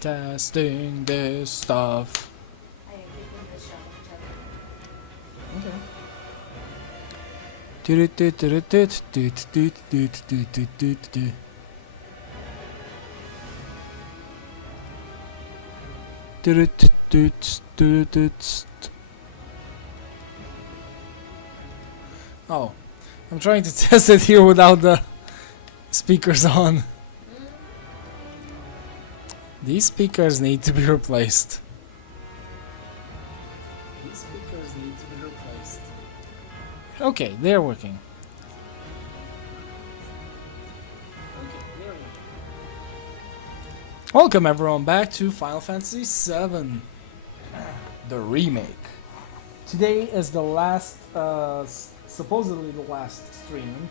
Testing this stuff. Okay. Oh, I'm trying to test it here without the speakers on. These speakers need to be replaced. These speakers need to be replaced. Okay, they're working. Welcome everyone back to Final Fantasy VII, the remake. Today is the last, supposedly the last stream,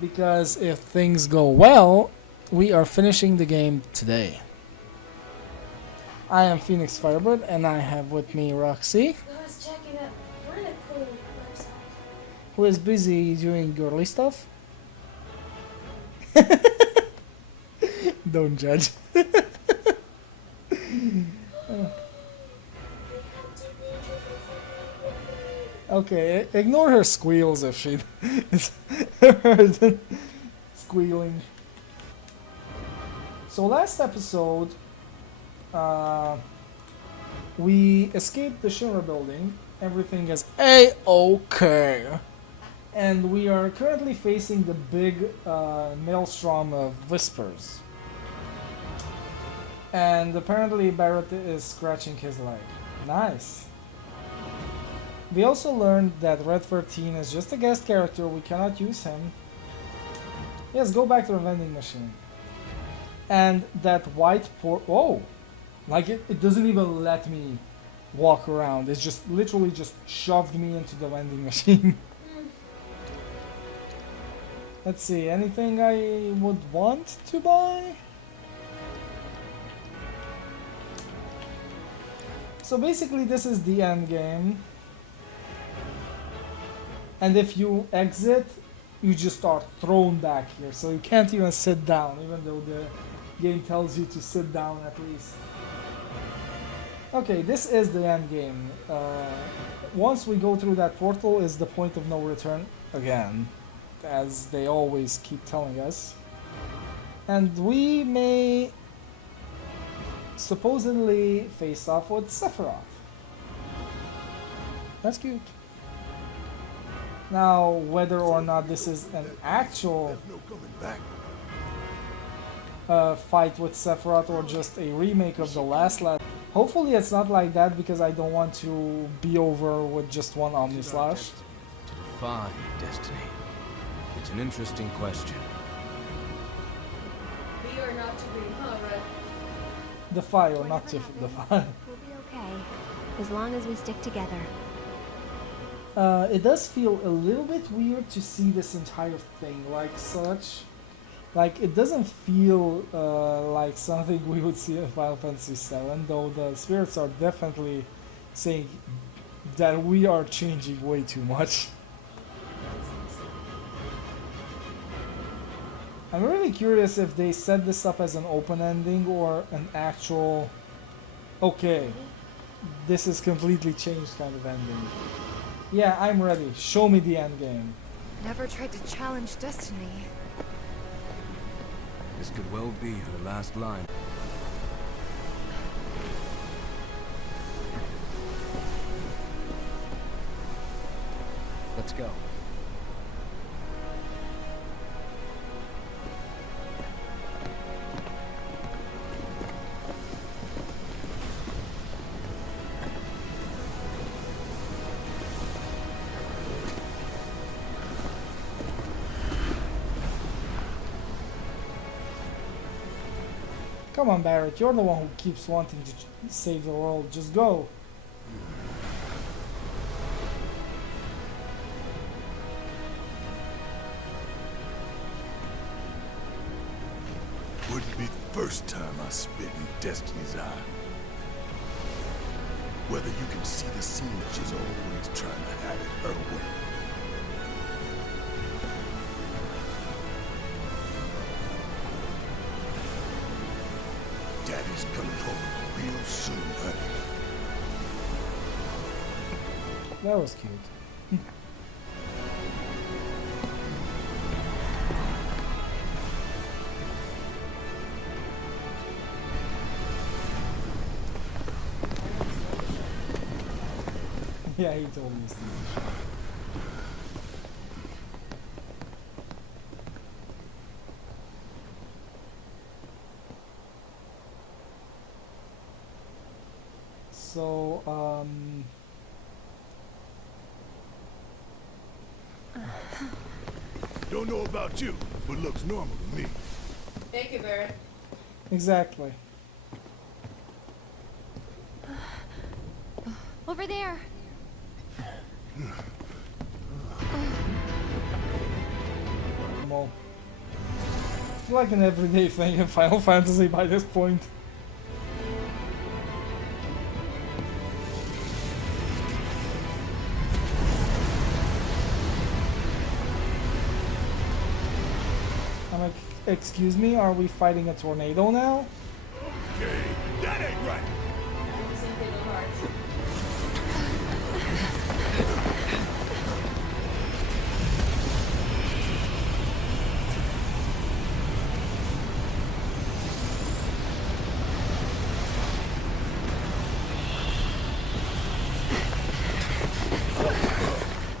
because if things go well, we are finishing the game today. I am Phoenix Firebird, and I have with me Roxy, I was checking a really cool website. who is busy doing girly stuff. Don't judge. Okay, ignore her squeals if she is squealing. So last episode, we escaped the Shimmer building. Everything is A-okay. And we are currently facing the big maelstrom of whispers. And apparently Barrett is scratching his leg. Nice. We also learned that Red 13 is just a guest character, we cannot use him. Yes, go back to the vending machine. And that white whoa! Like it doesn't even let me walk around. It's just literally just shoved me into the vending machine. Let's see, anything I would want to buy? So basically this is the end game. And if you exit, you just are thrown back here. So you can't even sit down, even though the game tells you to sit down at least. Okay, this is the end game. Once we go through that portal is the point of no return again, as they always keep telling us. And we may supposedly face off with Sephiroth. That's cute. Now, whether or not this is an actual fight with Sephiroth or just a remake of the last, hopefully it's not like that, because I don't want to be over with just one Omnislash. To defy destiny. It's an interesting question. Be or not to be, huh, Red? Defy or not to defy. We'll be okay, as long as we stick together. It does feel a little bit weird to see this entire thing like it doesn't feel like something we would see in Final Fantasy VII, though the spirits are definitely saying that we are changing way too much. I'm really curious if they set this up as an open ending or an actual, okay, this is completely changed kind of ending. Yeah, I'm ready. Show me the end game. Never tried to challenge destiny. This could well be her last line. Let's go. Come on, Barrett, you're the one who keeps wanting to save the world. Just go. Wouldn't be the first time I spit in Destiny's eye. Whether you can see the scene that she's always trying to have it her way. Daddy's coming home real soon, honey. That was cute. Yeah, he told me Steve. So, Don't know about you, but looks normal to me. Thank you, Barrett. exactly. Over there. Well, it's like an everyday thing in Final Fantasy by this point. I'm like, excuse me, are we fighting a tornado now? Okay, that ain't right. Simply no hearts.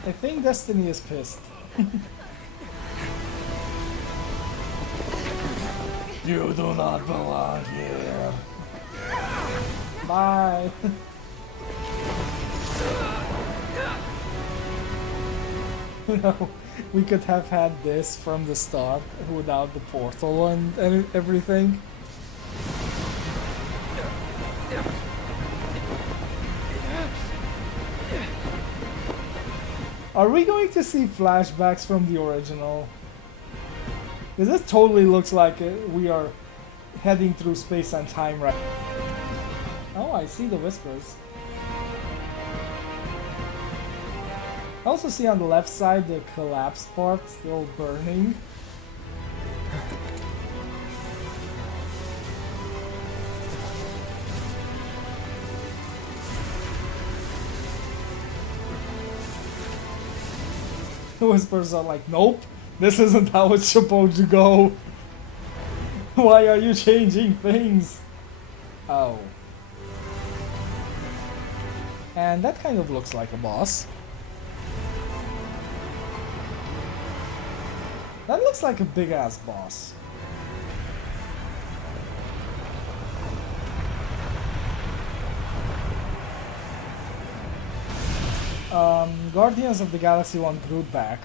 I think Destiny is pissed. You do not belong here. Bye. No, we could have had this from the start without the portal and everything. Are we going to see flashbacks from the original? Because this totally looks like we are heading through space and time right now. Oh, I see the whispers. I also see on the left side the collapse part still burning. The whispers are like, nope, this isn't how it's supposed to go. Why are you changing things? Oh. And that kind of looks like a boss. That looks like a big ass boss. Guardians of the Galaxy want Groot back.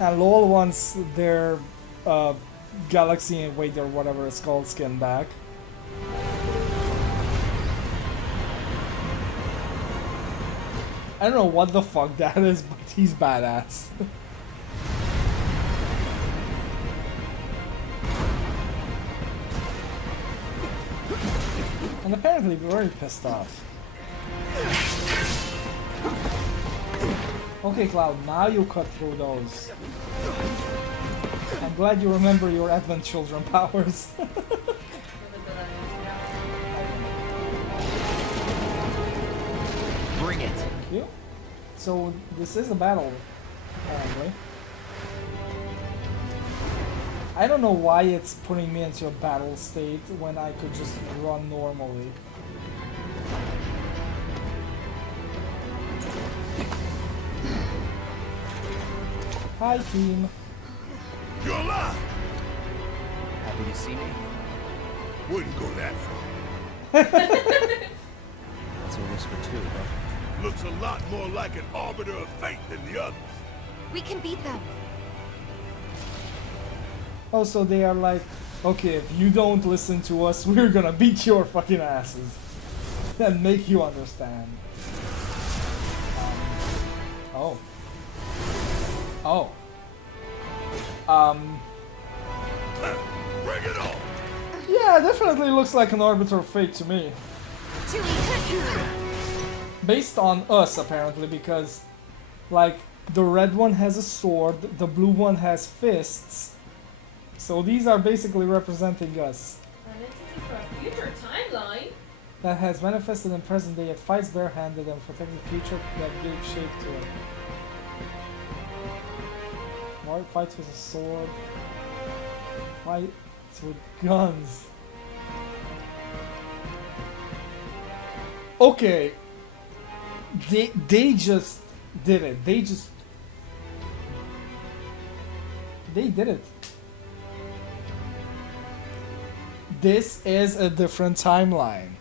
And LOL wants their Galaxy Invader, whatever it's called, skin back. I don't know what the fuck that is, but he's badass. And apparently very pissed off. Okay, Cloud, now you cut through those. I'm glad you remember your Advent Children powers. Bring it. Thank you. So, this is a battle, apparently. I don't know why it's putting me into a battle state when I could just run normally. Hi, team. You're alive! Happy to see me? Wouldn't go that far. That's a whisper too, huh? Looks a lot more like an arbiter of fate than the others. We can beat them. Oh, so they are like, okay, if you don't listen to us, we're gonna beat your fucking asses. And make you understand. Oh. Oh. Bring it on! Yeah, definitely looks like an arbiter of fate to me. based on us apparently, because like the red one has a sword, the blue one has fists. So these are basically representing us. An entity for a future timeline? That has manifested in present day, yet fights barehanded and protects the future that gave shape to it. Mark fights with a sword. Fights with guns. Okay. They just did it. They did it. This is a different timeline.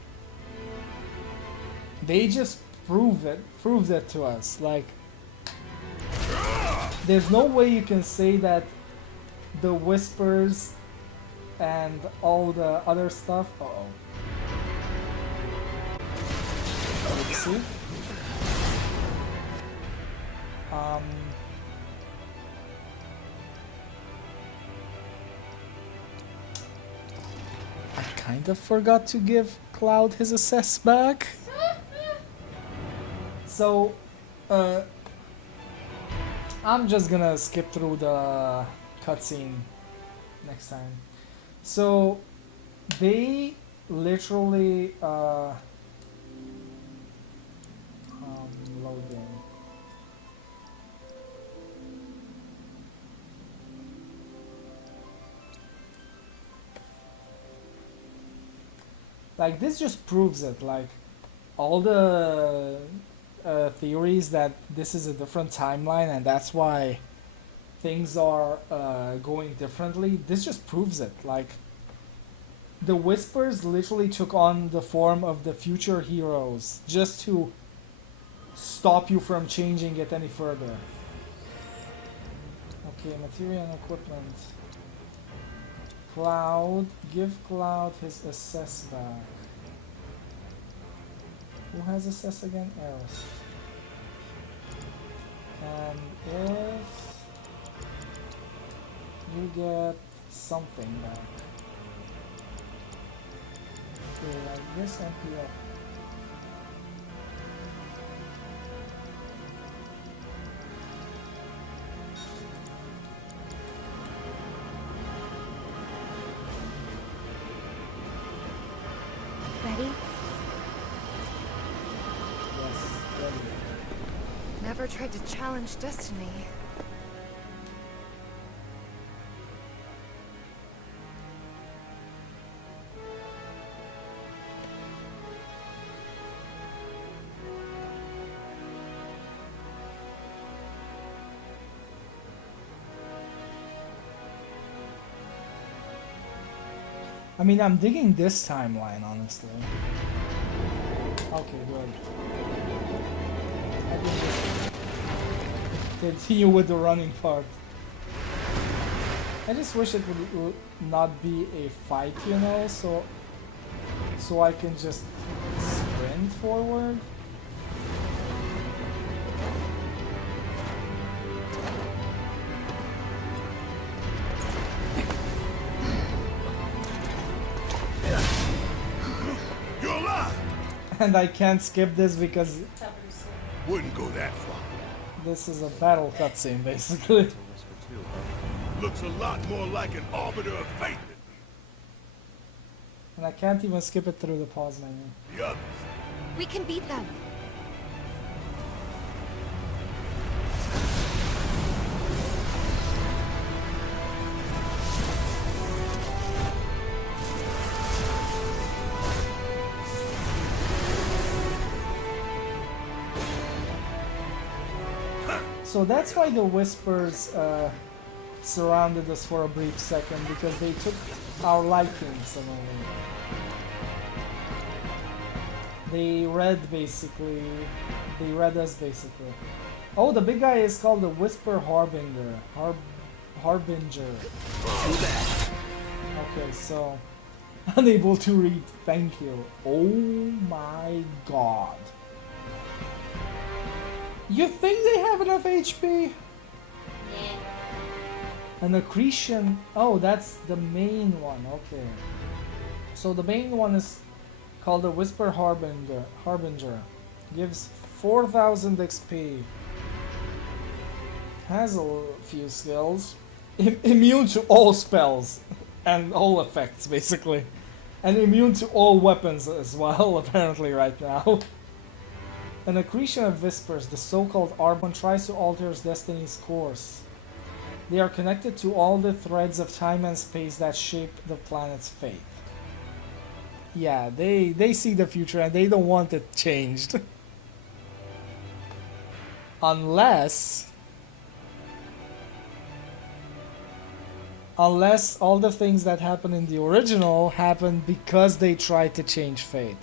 They just proved it to us. Like, there's no way you can say that the whispers and all the other stuff. Uh-oh. Let's see. I kind of forgot to give Cloud his assess back. So, I'm just gonna skip through the cutscene next time. So, they literally, loading. Like, this just proves it, like, all the theories that this is a different timeline and that's why things are going differently, this just proves it. Like, the Whispers literally took on the form of the future heroes just to stop you from changing it any further. Okay, material and equipment. Cloud, give Cloud his assess back. Who has assess again? Eris. And if you get something back. Okay, like this MPF. Ready? Yes, ready. Never tried to challenge destiny. I mean, I'm digging this timeline, honestly. Okay, good. I can just continue with the running part. I just wish it would not be a fight, you know, so I can just sprint forward. And I can't skip this because Wouldn't go that far. this is a battle cutscene, basically. Looks a lot more like an arbiter of fate And I can't even skip it through the pause menu. than the others. We can beat them. So that's why the Whispers surrounded us for a brief second, because they took our liking suddenly. They read us basically. Oh, the big guy is called the Whisper Harbinger. Harbinger. Okay, so unable to read. Thank you. Oh my god. You think they have enough HP? Yeah. An accretion. Oh, that's the main one. Okay. So the main one is called the Whisper Harbinger. Gives 4000 XP. Has a few skills. Immune to all spells and all effects, basically. And immune to all weapons as well, apparently, right now. An accretion of whispers, the so-called Arbon, tries to alter destiny's course. They are connected to all the threads of time and space that shape the planet's fate. Yeah, they see the future and they don't want it changed. Unless all the things that happen in the original happen because they tried to change fate.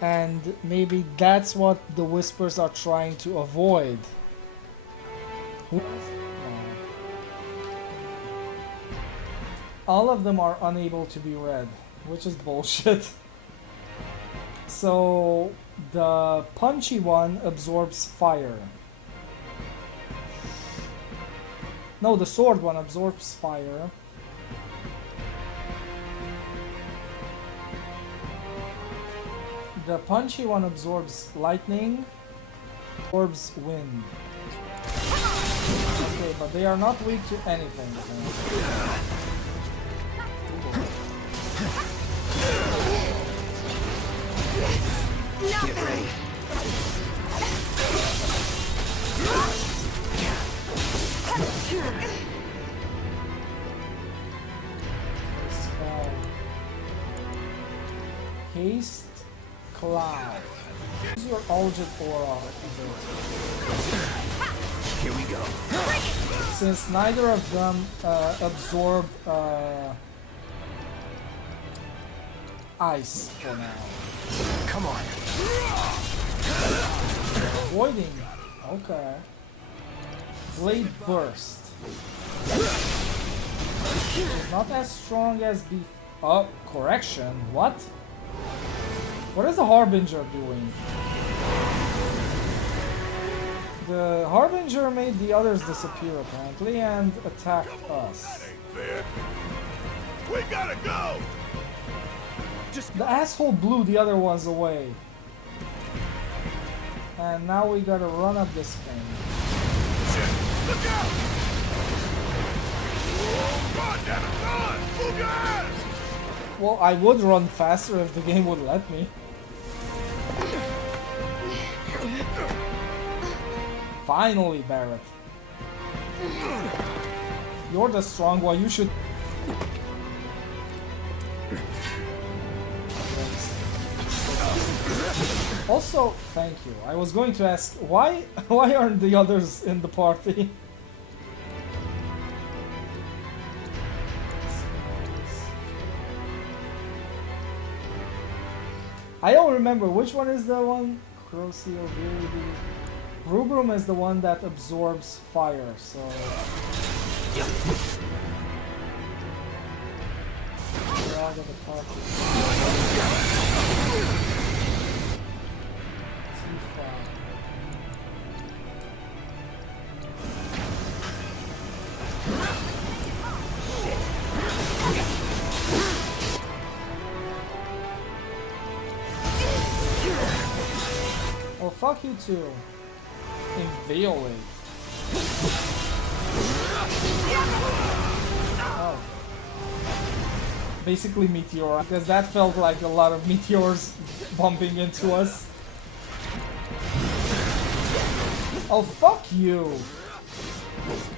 And maybe that's what the Whispers are trying to avoid. No. All of them are unable to be read, which is bullshit. So the punchy one absorbs fire. No, the sword one absorbs fire. The punchy one absorbs lightning, absorbs wind. Okay, but they are not weak to anything. Get ready. Haste Cloud. Use your Algid Aura ability. Here we go. Since neither of them absorb ice for now. Come on. Avoiding. Okay. Blade Burst. It's not as strong as the. Oh, correction. What? What is the Harbinger doing? The Harbinger made the others disappear apparently and attacked us. We gotta go! The asshole blew the other ones away. And now we gotta run up this thing. Shit! Look out! Oh, God damn it, run! Move your ass! Well, I would run faster if the game would let me. Finally, Barret. You're the strong one, you should... Also, thank you. I was going to ask, why aren't the others in the party? I don't remember, which one is the one? Croceo, Rubrum is the one that absorbs fire, so... We're out of the party. Oh, fuck you too. Inviolate. Oh. Basically meteor, because that felt like a lot of meteors bumping into us. Oh, fuck you!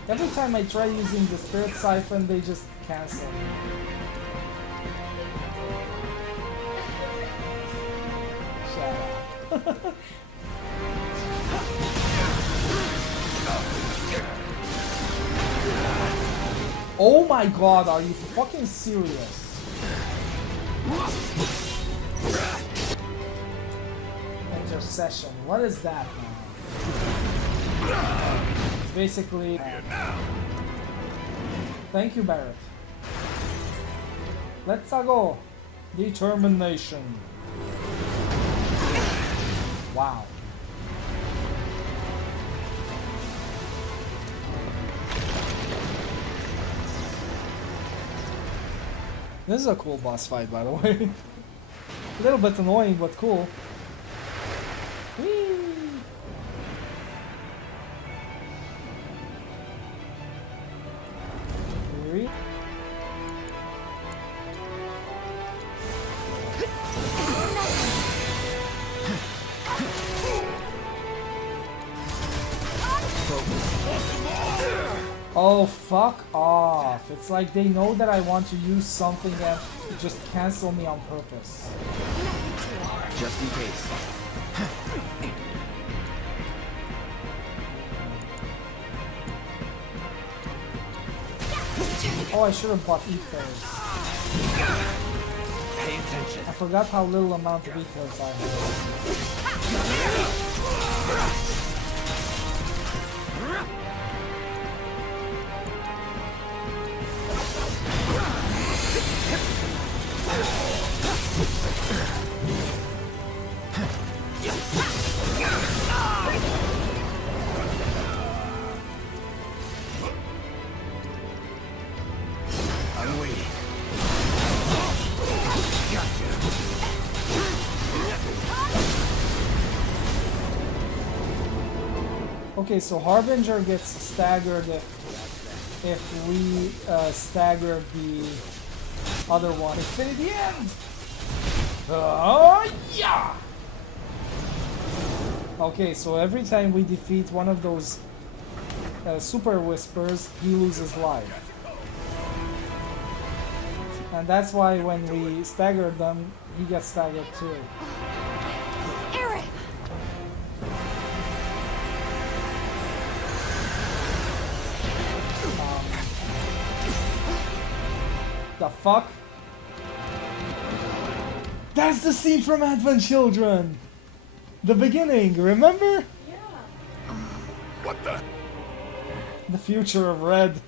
Every time I try using the Spirit Siphon, they just cancel. Shut up. Oh my god, are you fucking serious? Intercession, what is that now? It's basically... Thank you, Barret. Let's go. Determination. Wow. This is a cool boss fight, by the way. A little bit annoying, but cool. Oh, fuck off. It's like they know that I want to use something and just cancel me on purpose. Just in case. Oh, I should have bought ethers. Pay attention. I forgot how little amount of ethers I have. I'm waiting. Okay, so Harbinger gets staggered if we stagger the other one. Infinity End! Yeah! Okay, so every time we defeat one of those super whispers, he loses life. And that's why when we stagger them, he gets staggered too. Eric! The fuck? That's the scene from Advent Children! The beginning, remember? Yeah. What the? The future of Red.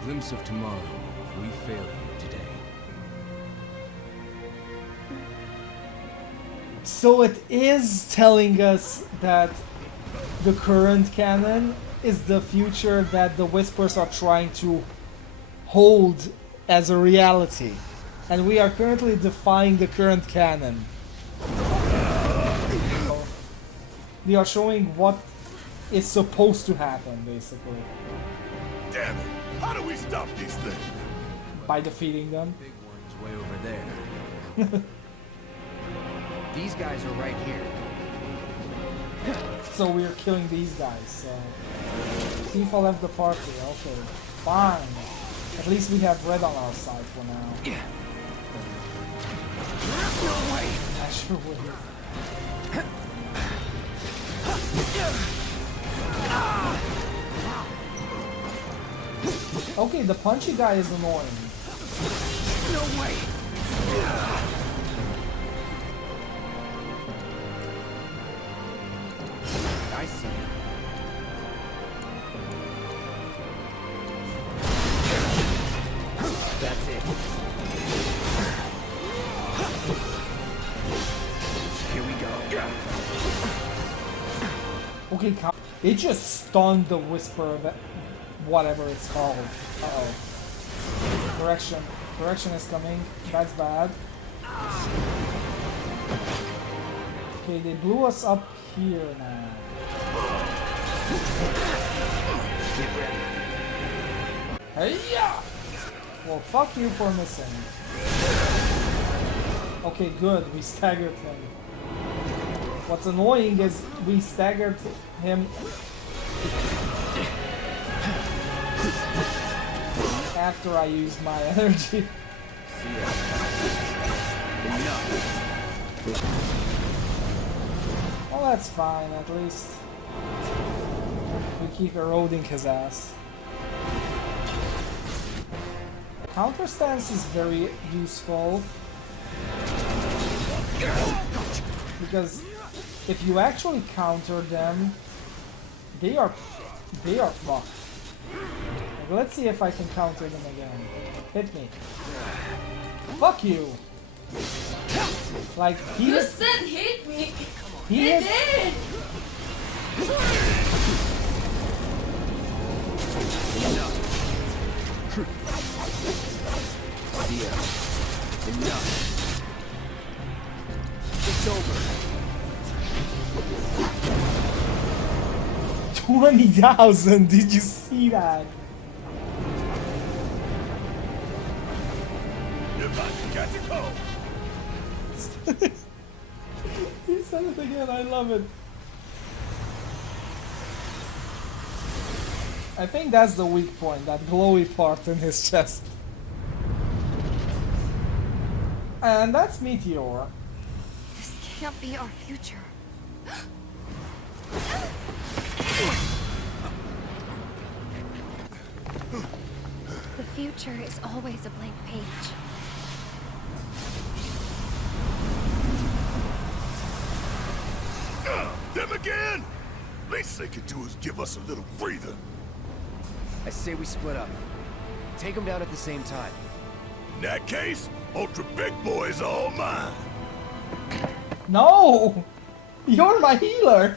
A glimpse of tomorrow if we fail here today. So it is telling us that the current canon is the future that the Whispers are trying to hold as a reality. And we are currently defying the current canon. They are showing what is supposed to happen, basically, Damn it! How do we stop these things? by defeating them. Big one's way over there. These guys are right here. So we are killing these guys, so... FIFA left the party, okay. Fine. At least we have Red on our side for now. Yeah. I sure would. Okay, the punchy guy is annoying. No way. I see you. That's it. Here we go. Okay, it just stunned the Whisper of whatever it's called. Uh-oh. Correction. Correction is coming. That's bad. Okay, they blew us up here now. Get ready. Hey-ya! Well, fuck you for missing. Okay, good. We staggered him. What's annoying is we staggered him after I used my energy. Well, that's fine, at least. We keep eroding his ass. Counter stance is very useful. Because if you actually counter them, they are fucked. Like, let's see if I can counter them again. Hit me. Fuck you. Like he You said hit me. he It hit, did. Enough. It's over. 20,000. Did you see that? You're about to catch a cold. He said it again. I love it. I think that's the weak point, that glowy part in his chest. And that's Meteor. This can't be our future. The future is always a blank page. Them again? Least they could do is give us a little breather. I say we split up. Take them down at the same time. In that case, Ultra Big Boy is all mine. No! You're my healer!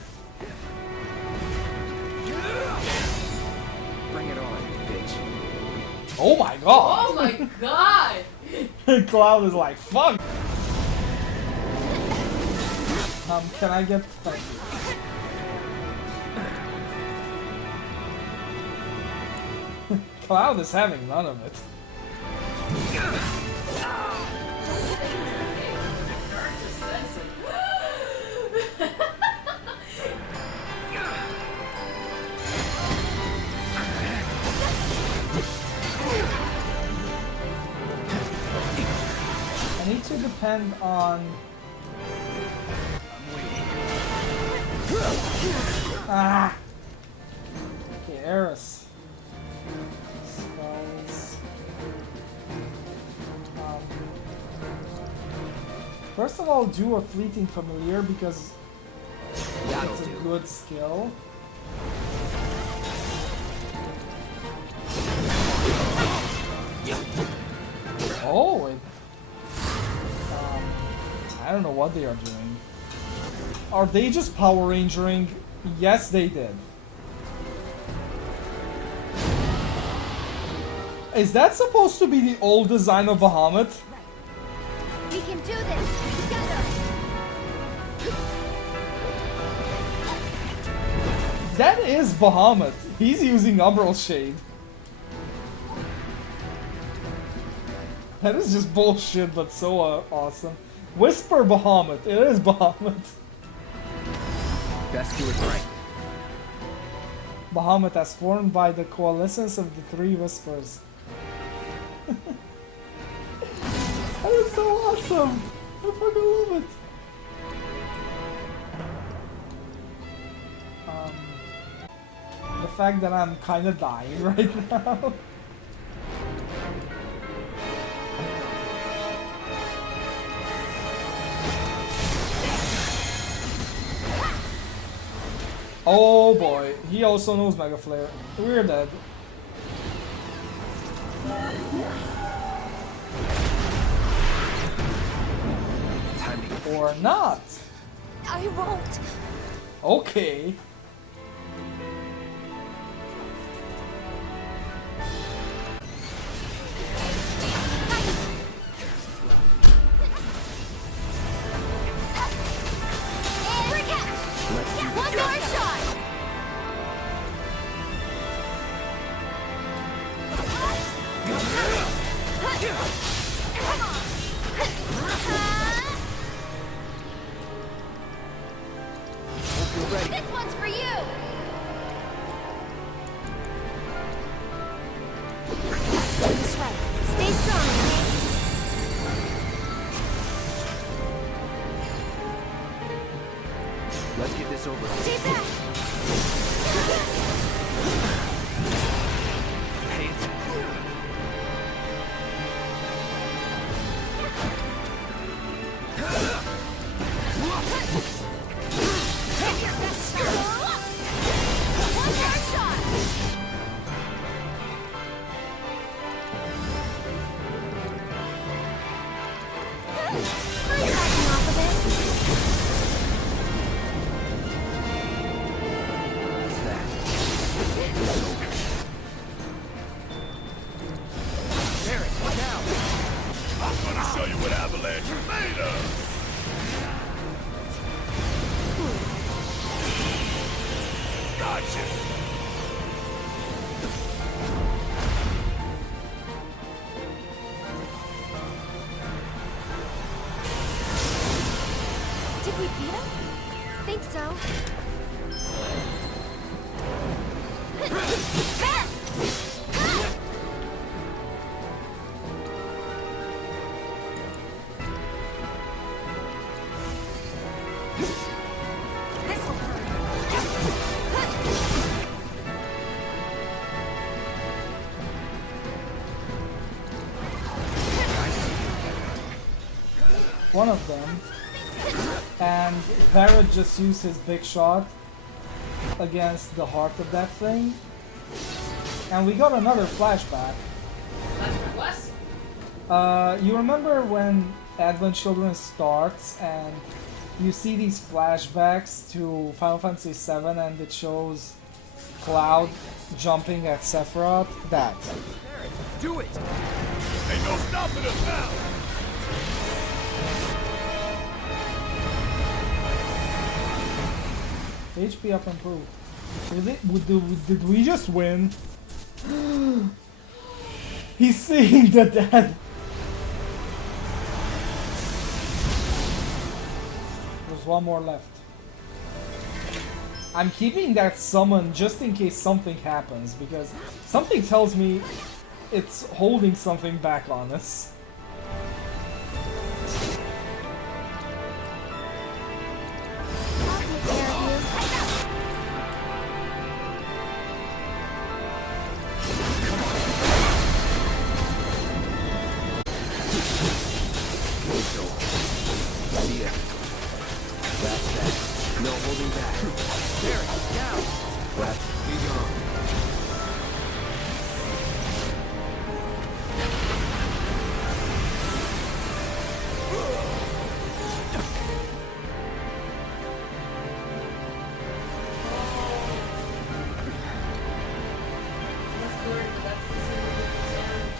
Bring it on, bitch. Oh my god! Oh my god! Cloud is like, fuck! Can I get... Thank you. Cloud is having none of it. I need to depend on... Ah! Okay, Eris. Skulls. First of all, do a fleeting familiar because That'll it's a do. good skill. Oh, it, I don't know what they are doing. Are they just Power Rangering? Yes, they did. Is that supposed to be the old design of Bahamut? We can do this together. That is Bahamut. He's using Umbral Shade. That is just bullshit, but so awesome. Whisper Bahamut. It is Bahamut. Best do it right. Bahamut as formed by the coalescence of the three whispers. That is so awesome! I fucking love it! The fact that I'm kinda dying right now. Oh boy, he also knows Mega Flare. We're dead. Time to get Or not. I won't. Okay. One more shot. This one's for you. This way. Stay strong, okay? Let's get this over. Stay back. Pay attention. Take your best shot. One more shot. I'm backing off a bit. What's that? Barrett, look out! I'm gonna show you what Avalanche is made of. Gotcha. Did we beat him? Think so. This'll hurt. One of them. And Barrett just used his big shot against the heart of that thing. And we got another flashback. Flashback what? You remember when Advent Children starts and you see these flashbacks to Final Fantasy VII and it shows Cloud jumping at Sephiroth? That. Do it! Ain't no stopping us now! HP up improved. Did we just win? He's seeing the dead. There's one more left. I'm keeping that summon just in case something happens, because something tells me it's holding something back on us. I'll take care of you. See ya. That's that. No holding back. There, down. That's be gone.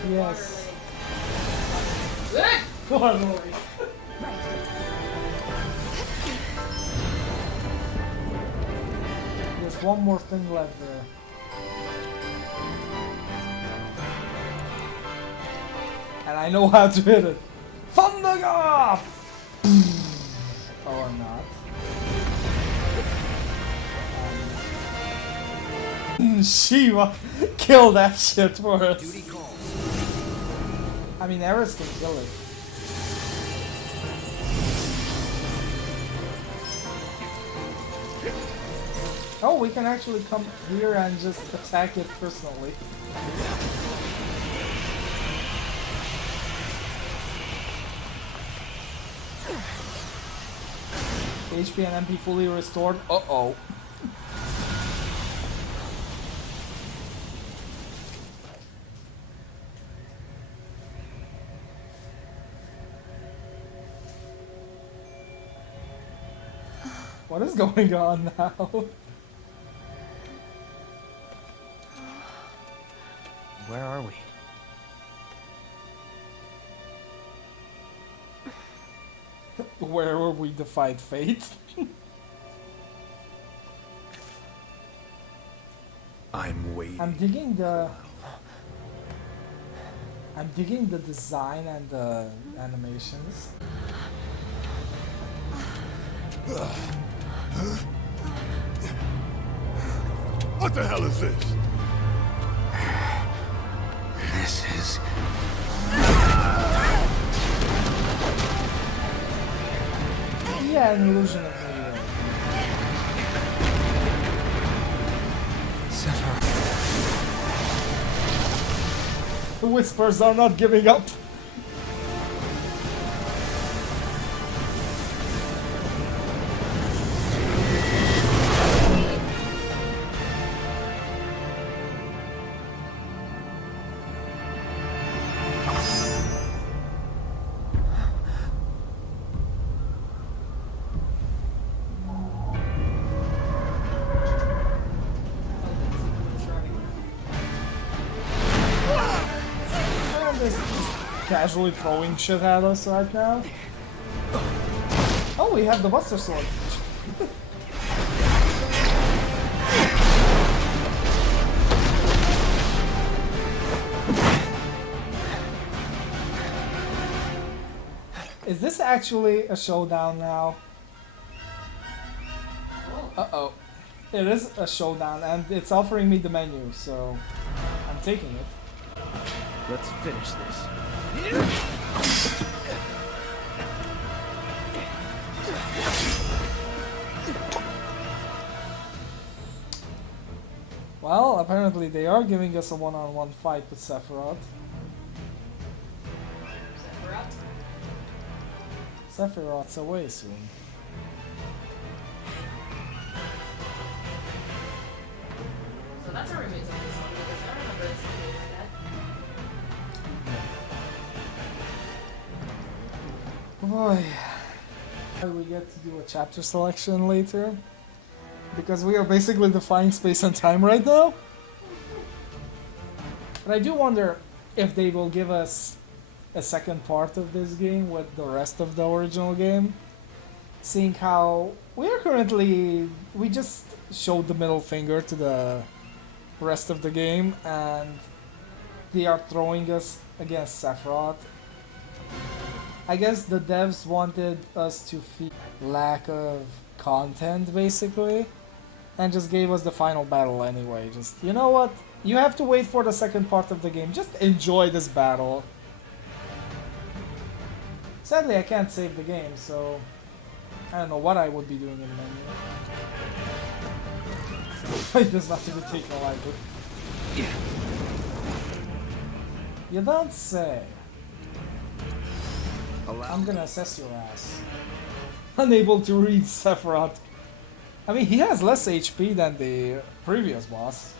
Yes. Good! Go on, Lori. There's one more thing left there. And I know how to hit it. Thunder God! Or not. Shiva, kill that shit for us. Duty calls. I mean, Eris can kill it. Oh, we can actually come here and just attack it personally. HP and MP fully restored. Uh-oh. What is going on now? Where are we? Where we defied fate? I'm waiting. I'm digging the design and the animations. What the hell is this? This is... Yeah, an illusion of the Sephiroth. The whispers are not giving up. Casually throwing shit at us right now. Oh, we have the Buster Sword. Is this actually a showdown now? Uh-oh. It is a showdown, and it's offering me the menu, so I'm taking it. Let's finish this. Well, apparently they are giving us a one-on-one fight with Sephiroth. Sephiroth's away soon. So that's a remake of this one because I remember it something like that. Boy. We get to do a chapter selection later. Because we are basically defying space and time right now. But I do wonder if they will give us a second part of this game with the rest of the original game. Seeing how we are currently... We just showed the middle finger to the rest of the game, and they are throwing us against Sephiroth. I guess the devs wanted us to feel lack of content, basically, and just gave us the final battle anyway. Just, you know what? You have to wait for the second part of the game. Just enjoy this battle. Sadly, I can't save the game, so I don't know what I would be doing in the menu. There's nothing to take a like it. You don't say. I'm gonna assess your ass. Unable to read Sephiroth. I mean, he has less HP than the previous boss.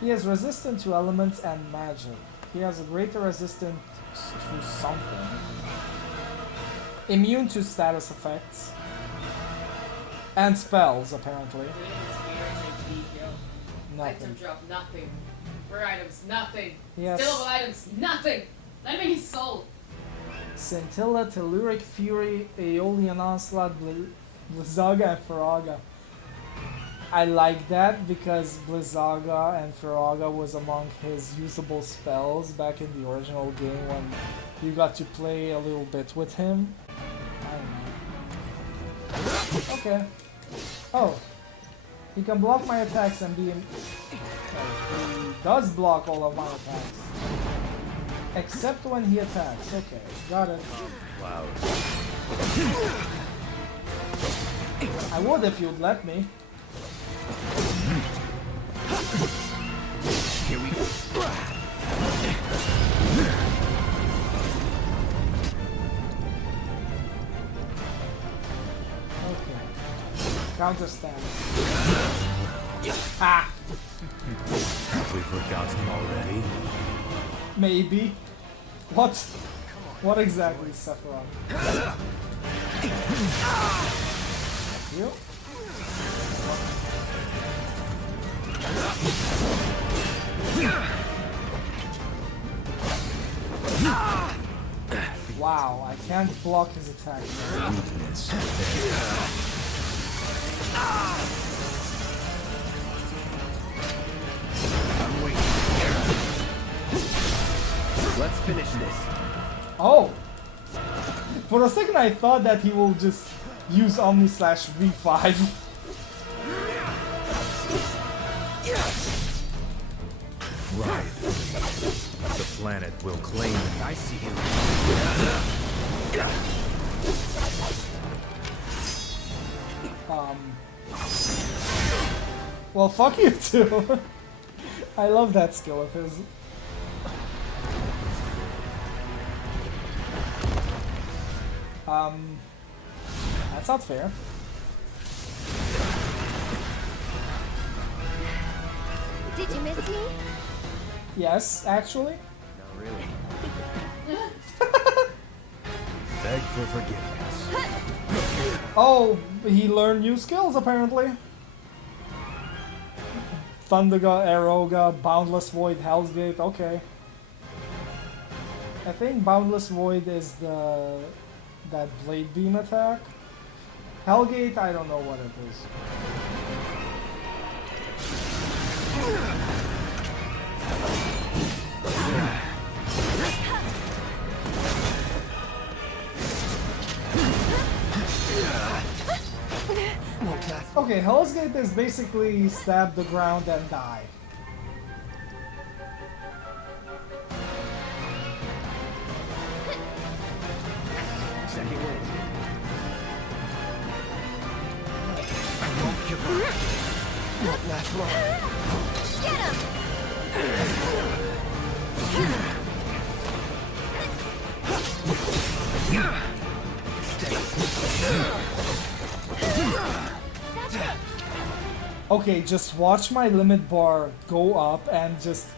He is resistant to elements and magic. He has a greater resistance to something. Immune to status effects. And spells, apparently. Item Nothing. drop, nothing. Rare items, nothing. Yes. Stillable items, nothing. Not even his soul. Scintilla, Telluric Fury, Aeolian Onslaught, Blizzaga, and Firaga. I like that because Blizzaga and Firaga was among his usable spells back in the original game when you got to play a little bit with him. I don't know. Okay. Oh. He can block my attacks and be... he does block all of my attacks. Except when he attacks. Okay, got it. Loud. I would if you'd let me. Here we go. Okay. Counter stand. Ha! Have we forgotten already? Maybe. What? What exactly is Sephiroth? You? Wow, I can't block his attack. Weakness. I'm waiting. Let's finish this. Oh! For a second I thought that he will just use Omni Slash V5. Right. The planet will claim it. I see him. Well, fuck you too. I love that skill of his. That's not fair. Did you miss me? Yes, actually. Not really. Beg for forgiveness. Oh, he learned new skills apparently. Thunderga, Aeroga, Boundless Void, Hell's Gate, okay. I think Boundless Void is that Blade Beam attack. Hellgate, I don't know what it is. Won't last Okay, Hell's Gate is basically stab the ground and die. Second wind. I won't give up. Won't last long. Get him! Okay, just watch my limit bar go up and just...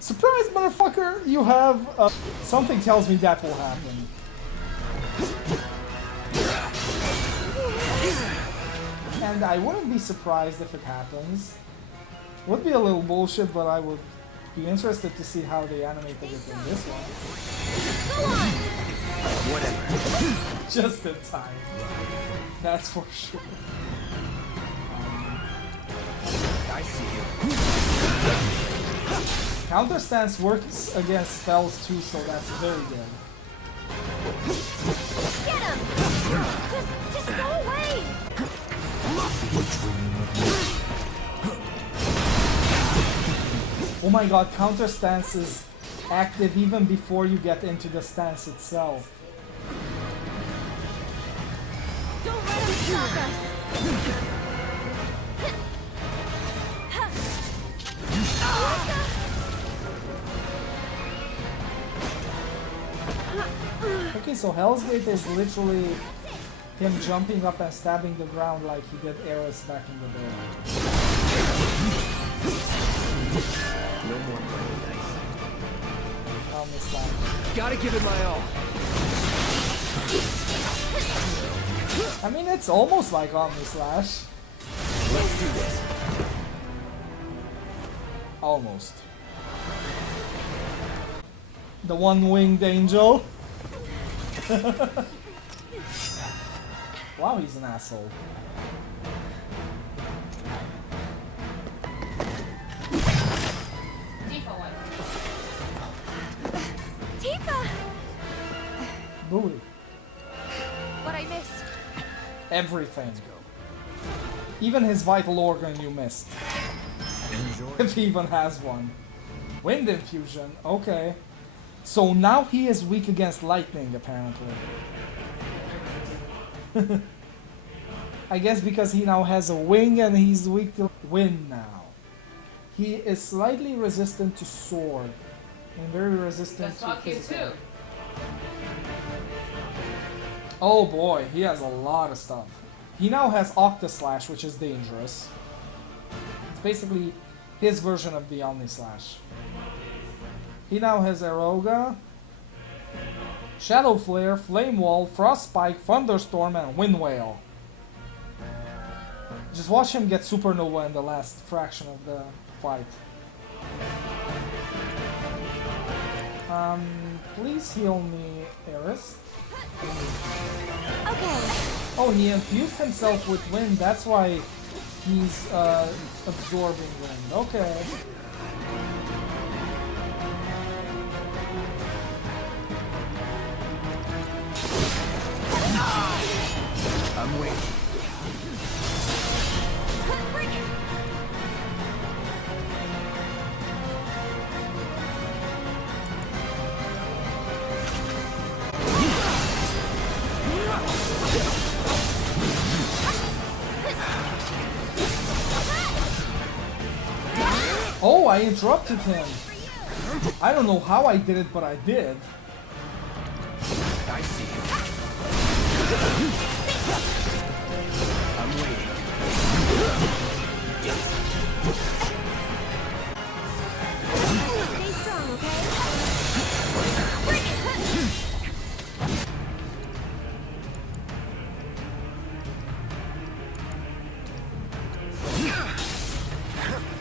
Surprise, motherfucker! You have... Something tells me that will happen. And I wouldn't be surprised if it happens. Would be a little bullshit, but I would be interested to see how they animated it in this one. Whatever. Just in time. That's for sure. I see you. Counter stance works against spells too, so that's very good. Get him! Just go away! Oh my god, counter stance is active even before you get into the stance itself. Don't let him shock us! Okay, so Hell's Gate is literally him jumping up and stabbing the ground like he did Eris back in the day. No more playing nice. I'll miss that. Gotta give it my all. I mean, it's almost like Omni Slash. Let's do this. Almost. The one-winged angel. Wow, he's an asshole. Tifa one. Tifa! Booty. What I missed? Everything. Even his vital organ you missed. Enjoy. If he even has one. Wind infusion, okay. So now he is weak against lightning, apparently. I guess because he now has a wing and he's weak to wind now. He is slightly resistant to sword. And very resistant That's to fuck you physical. too. Oh boy, he has a lot of stuff. He now has Octaslash, which is dangerous. It's basically his version of the Omni Slash. He now has Eroga, Shadow Flare, Flame Wall, Frost Spike, Thunderstorm, and Wind Whale. Just watch him get Supernova in the last fraction of the fight. Please heal me, Eris. Okay. Oh, he infused himself with wind, that's why he's absorbing wind. Okay. I'm waiting. Oh, I interrupted him. I don't know how I did it, but I did. I see you. I'm waiting. Stay strong, okay?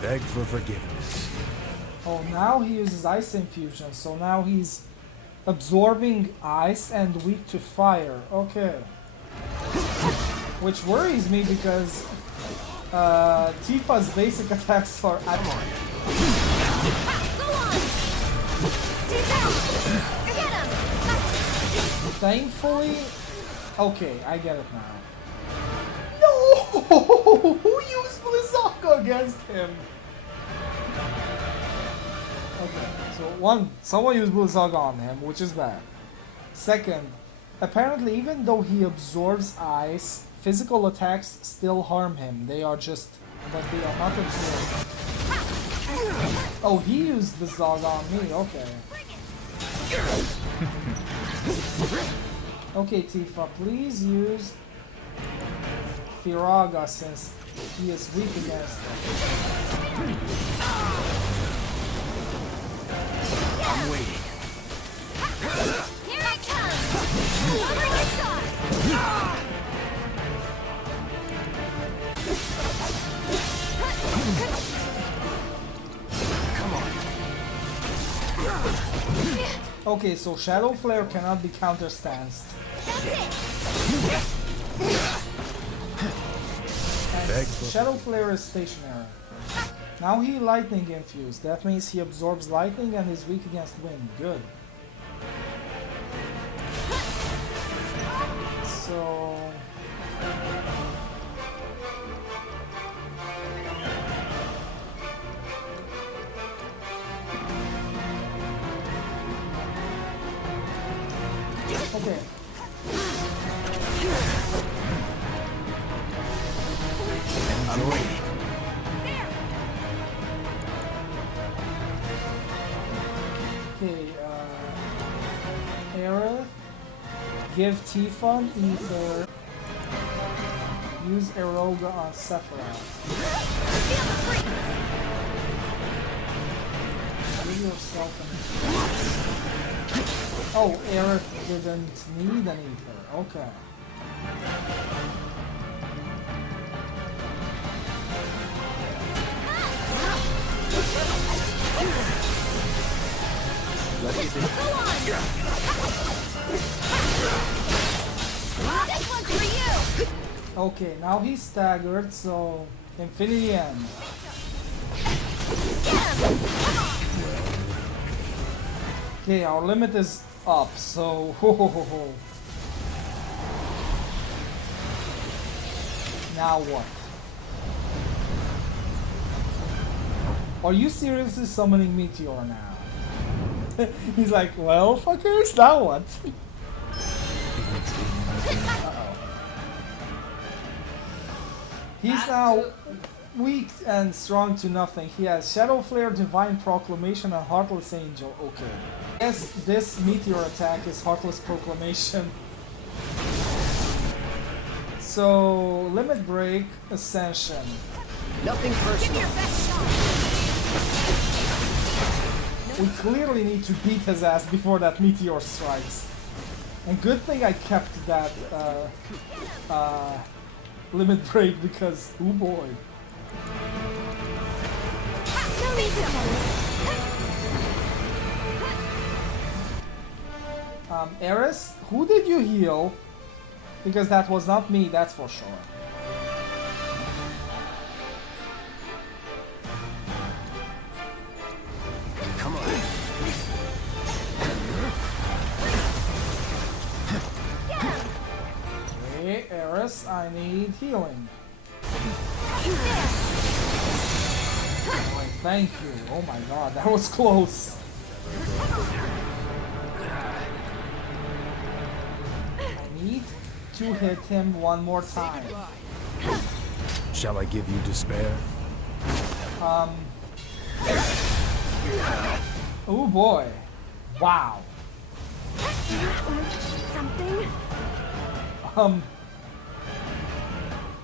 Beg for forgiveness. Oh, now he uses ice infusion, so now he's absorbing ice and weak to fire. Okay. Which worries me because Tifa's basic attacks are at Go on! Stay down! Get him! Thankfully... Okay, I get it now. No! Who used Blizzaga against him? Okay, so one, someone used Blizzaga on him, which is bad. Second, apparently even though he absorbs ice, physical attacks still harm him. They are just, but they are not absorbed. Oh, he used Blizzaga on me, okay. Okay, Tifa, please use Firaga since he is weak against it. I'm waiting. Here I come! Lowering your guard! Come on. Okay, so Shadow Flare cannot be counterstanced. That's it! And Shadow Flare is stationary. Now he lightning infused. That means he absorbs lightning and is weak against wind. Good. So okay. I'm waiting. Okay, Aerith, give Tifa Ether, use Eroga on Sephiroth. Give yourself an... Oh, Aerith didn't need an Ether, okay. Let's get this. Go on! This one's for you! Okay, now he's staggered, so Infinity End. Okay, our limit is up, so ho ho ho ho. Now what? Are you seriously summoning Meteor now? He's like, well, fuckers, now what? Uh-oh. He's now weak and strong to nothing. He has Shadow Flare, Divine Proclamation, and Heartless Angel. Okay. Yes, this Meteor attack is Heartless Proclamation. So, Limit Break, Ascension. Nothing personal. We clearly need to beat his ass before that meteor strikes. And good thing I kept that limit break because, oh boy. Eris, who did you heal? Because that was not me, that's for sure. Come on. Okay, Eris, I need healing. Oh, thank you. Oh my god, that was close. I need to hit him one more time. Shall I give you despair? Oh boy. Wow. Something?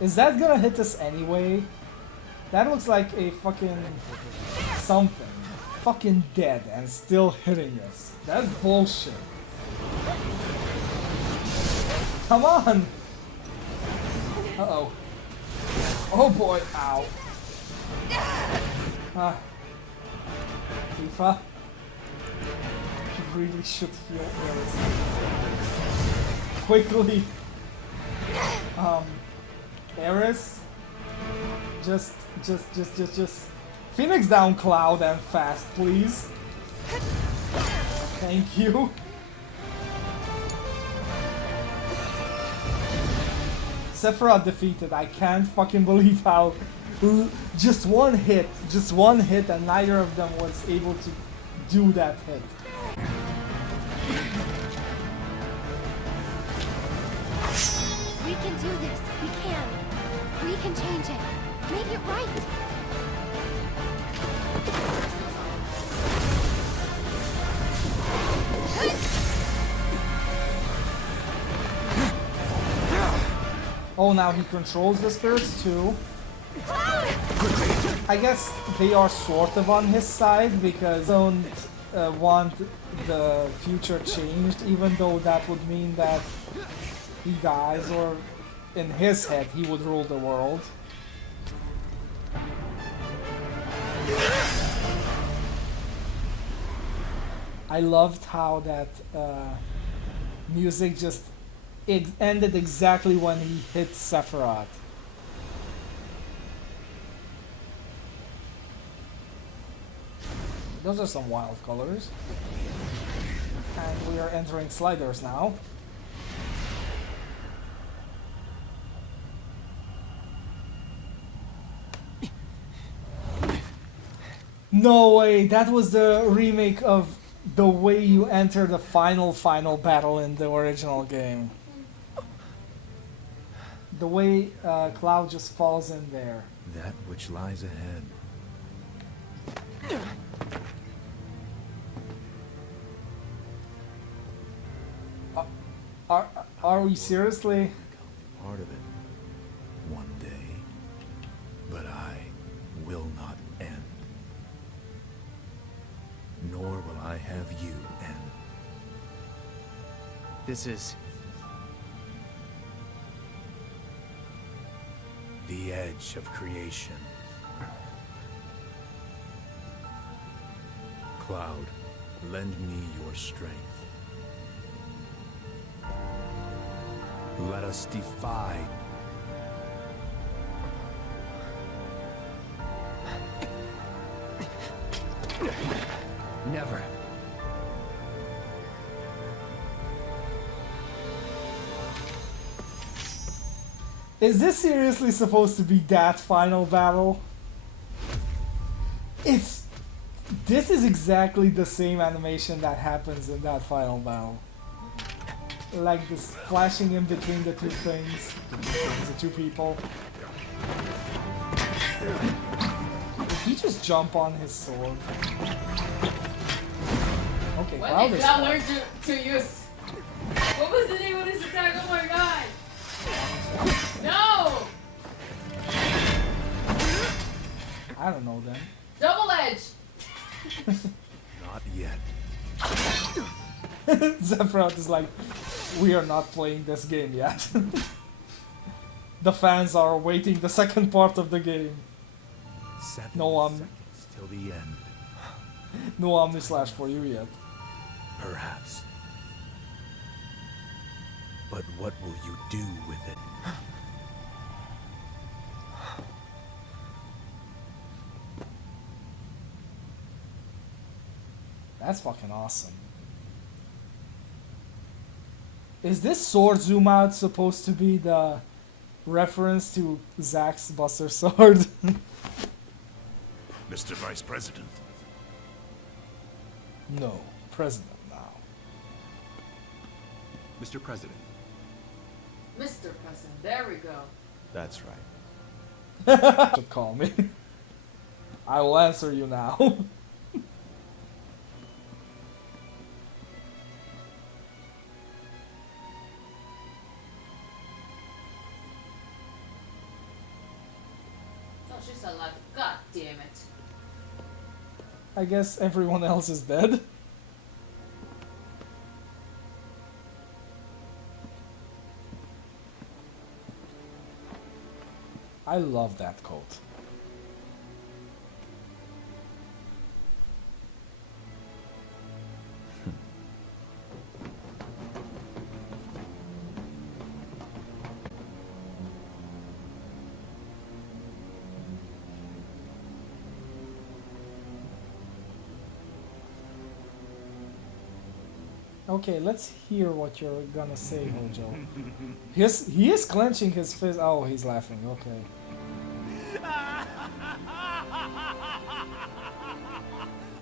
Is that gonna hit us anyway? That looks like a fucking something. Fucking dead and still hitting us. That's bullshit. Come on! Uh-oh. Oh boy, ow. Tifa. You really should heal Eris. Quickly. Eris. Just Phoenix down Cloud and fast, please. Thank Sephiroth defeated. I can't fucking believe how just one hit, and neither of them was able to do that hit. We can do this. We can. We can change it. Make it right. Oh, now he controls the spirits too. I guess they are sort of on his side because they don't want the future changed, even though that would mean that he dies, or in his head he would rule the world. I loved how that music just ended exactly when he hit Sephiroth. Those are some wild colors. And we are entering sliders now. No way, that was the remake of the way you enter the final battle in the original game. The way Cloud just falls in there. That which lies ahead. Are we seriously? Part of it. One day. But I will not end. Nor will I have you end. This is... The edge of creation. Cloud, lend me your strength. Let us defy. Never. Is this seriously supposed to be that final battle? This is exactly the same animation that happens in that final battle. Like this flashing in between the two things, the two people. Did he just jump on his sword? Okay, When Cloud did is God fine. learn to use... What was the name of this attack? Oh my god! No! I don't know then. Double edge! Not yet. Sephiroth is like, we are not playing this game yet. The fans are waiting the second part of the game. 7 No, seconds till the end. no Omnislash for you yet. Perhaps. But what will you do with it? That's fucking awesome. Is this sword zoom out supposed to be the reference to Zack's Buster Sword? Mr. Vice President. No, President now. Mr. President. Mr. President, there we go. That's right. Should call me. I will answer you now. So she's alive. God damn it. I guess everyone else is dead. I love that coat. Okay, let's hear what you're gonna say, Hojo. He is clenching his fist. Oh, he's laughing. Okay.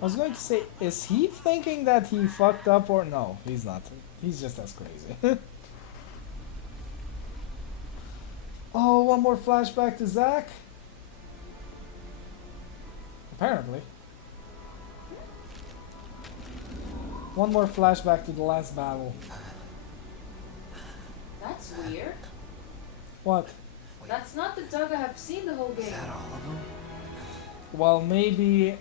I was going to say, is he thinking that he fucked up or no? He's not. He's just as crazy. Oh, one more flashback to Zack. Apparently. One more flashback to the last battle. That's weird. What? That's not the dog I have seen the whole game. Is that all of them? Well, maybe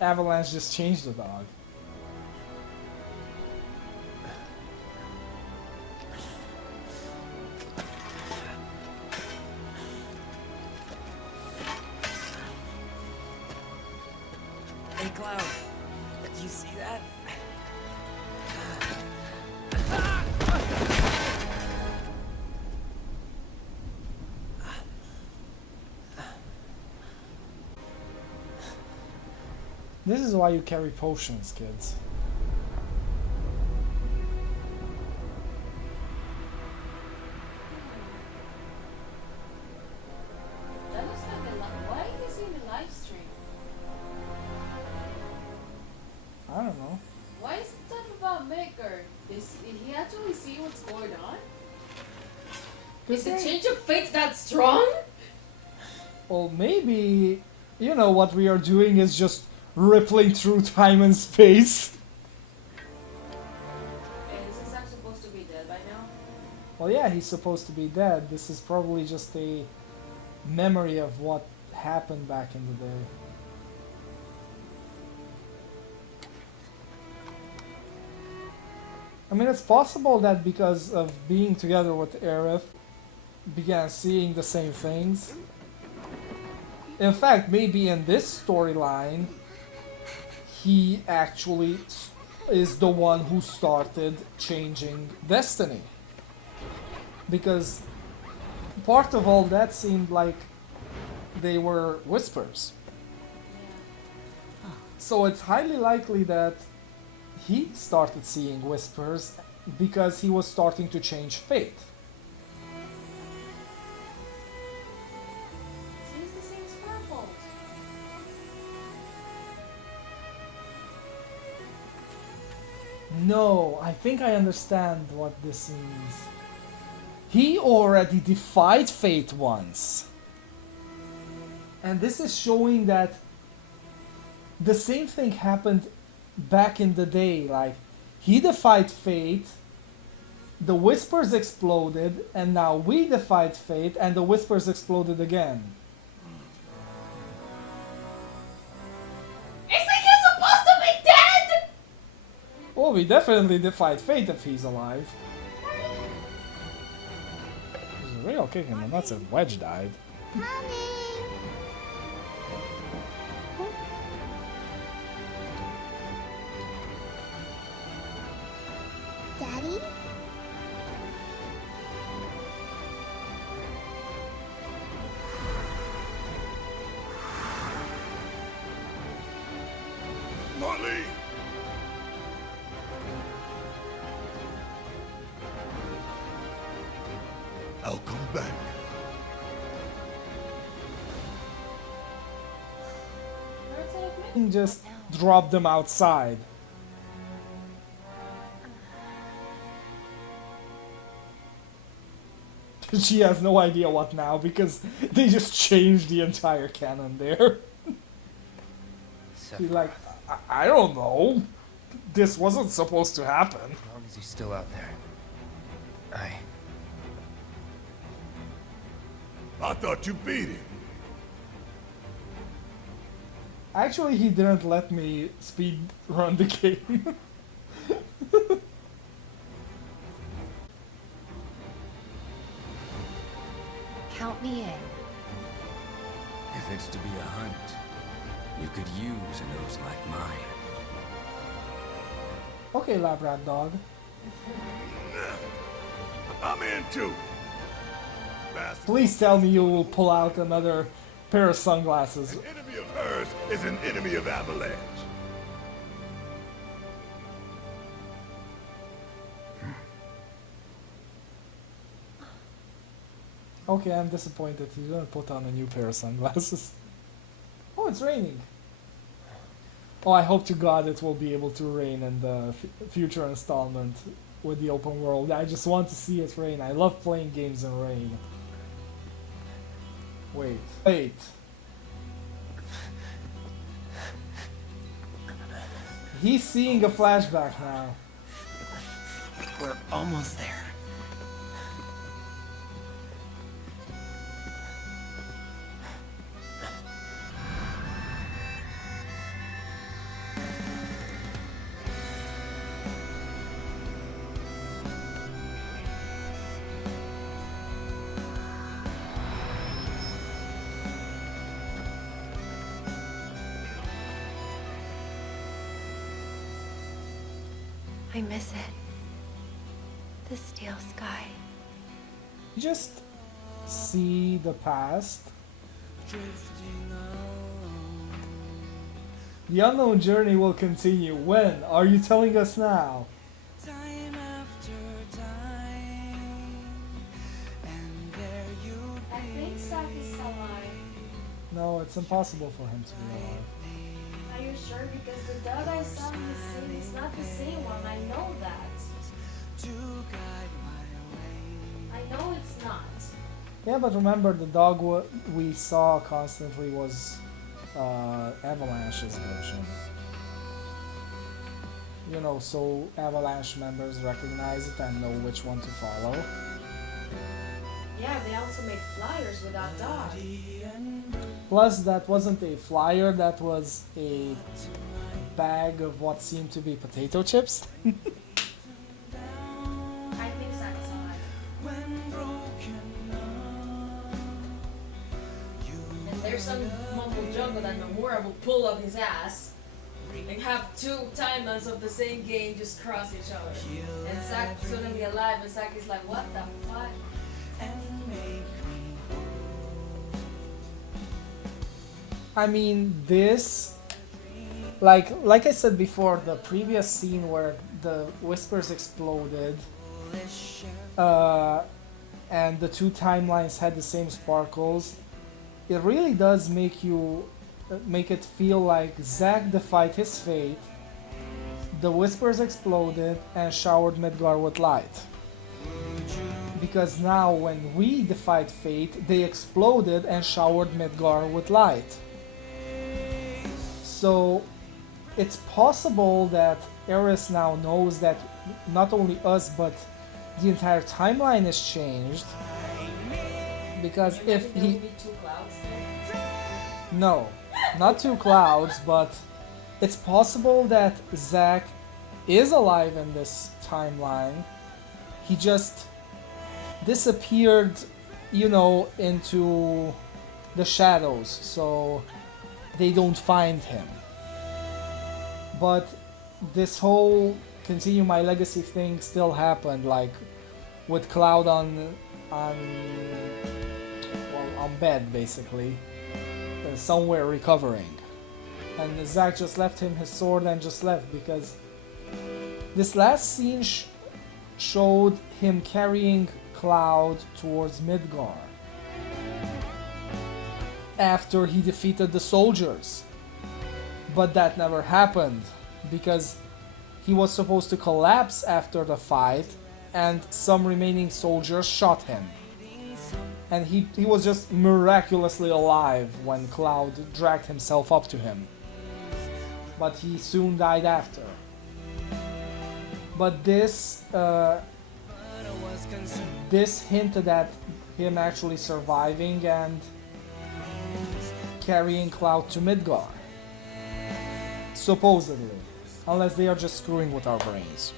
Avalanche just changed the dog. Hey, Cloud. You see that? This is why you carry potions, kids. That looks like a why is he in the live stream? I don't know. Why is it talking about Maker? Is he actually see what's going on? Is the change of fate that strong? Well, maybe, you know, what we are doing is just rippling through time and space. And is Zack supposed to be dead by now? Well, yeah, he's supposed to be dead. This is probably just a memory of what happened back in the day. I mean, it's possible that because of being together with Aerith, began seeing the same things. In fact, maybe in this storyline, he actually is the one who started changing destiny. Because part of all that seemed like they were whispers. So it's highly likely that he started seeing whispers because he was starting to change fate. Seems the same as purple. No, I think I understand what this means. He already defied fate once. And this is showing that the same thing happened back in the day. Like, he defied fate, the whispers exploded, and now we defied fate, and the whispers exploded again. It's like he's supposed to be dead! Well, we definitely defied fate if he's alive. There's a real kick in the nuts if Wedge died. Daddy? Marley! I'll come back. Hurts like me. And just drop them outside. She has no idea what now because they just changed the entire canon there. She's like, I don't know. This wasn't supposed to happen. As long as he's still out there. I thought you beat him. Actually, he didn't let me speed run the game. Count me in. If it's to be a hunt, you could use a nose like mine. Okay, lab rat dog. I'm in too. Bastard. Please tell me you will pull out another pair of sunglasses. An enemy of hers is an enemy of Avalanche. Okay, I'm disappointed. He's gonna put on a new pair of sunglasses. Oh, it's raining. Oh, I hope to God it will be able to rain in the future installment with the open world. I just want to see it rain. I love playing games in rain. Wait. He's seeing a flashback now. We're almost there. I miss it. The steel sky. You just see the past. The unknown journey will continue. When? Are you telling us now? I think Zack is alive. No, it's impossible for him to be alive. Are you sure? Because the dog I saw in the scene is not the same one. I know that. I know it's not. Yeah, but remember the dog we saw constantly was Avalanche's version. You know, so Avalanche members recognize it and know which one to follow. Yeah, they also make flyers without dog. Plus, that wasn't a flyer, that was a bag of what seemed to be potato chips. I think Zack is alive. And there's some mumbo jumbo that Nomura will pull up his ass and have two timelines of the same game just cross each other. And Zack's gonna be alive, and Zack is like, what the fuck? I mean, this, like I said before, the previous scene where the whispers exploded, and the two timelines had the same sparkles, it really does make it feel like Zack defied his fate, the whispers exploded, and showered Midgar with light. Because now when we defied fate, they exploded and showered Midgar with light. So it's possible that Eris now knows that not only us but the entire timeline is changed. Because if There he... will be two clouds then? No, not two clouds, but it's possible that Zack is alive in this timeline. He just disappeared, you know, into the shadows, so they don't find him. But this whole continue my legacy thing still happened, like with Cloud on bed basically, somewhere recovering, and Zack just left him his sword and just left, because this last scene showed him carrying Cloud towards Midgar after he defeated the soldiers. But that never happened because he was supposed to collapse after the fight and some remaining soldiers shot him. And he was just miraculously alive when Cloud dragged himself up to him. But he soon died after. But this hinted at him actually surviving and carrying Cloud to Midgar. Supposedly. Unless they are just screwing with our brains.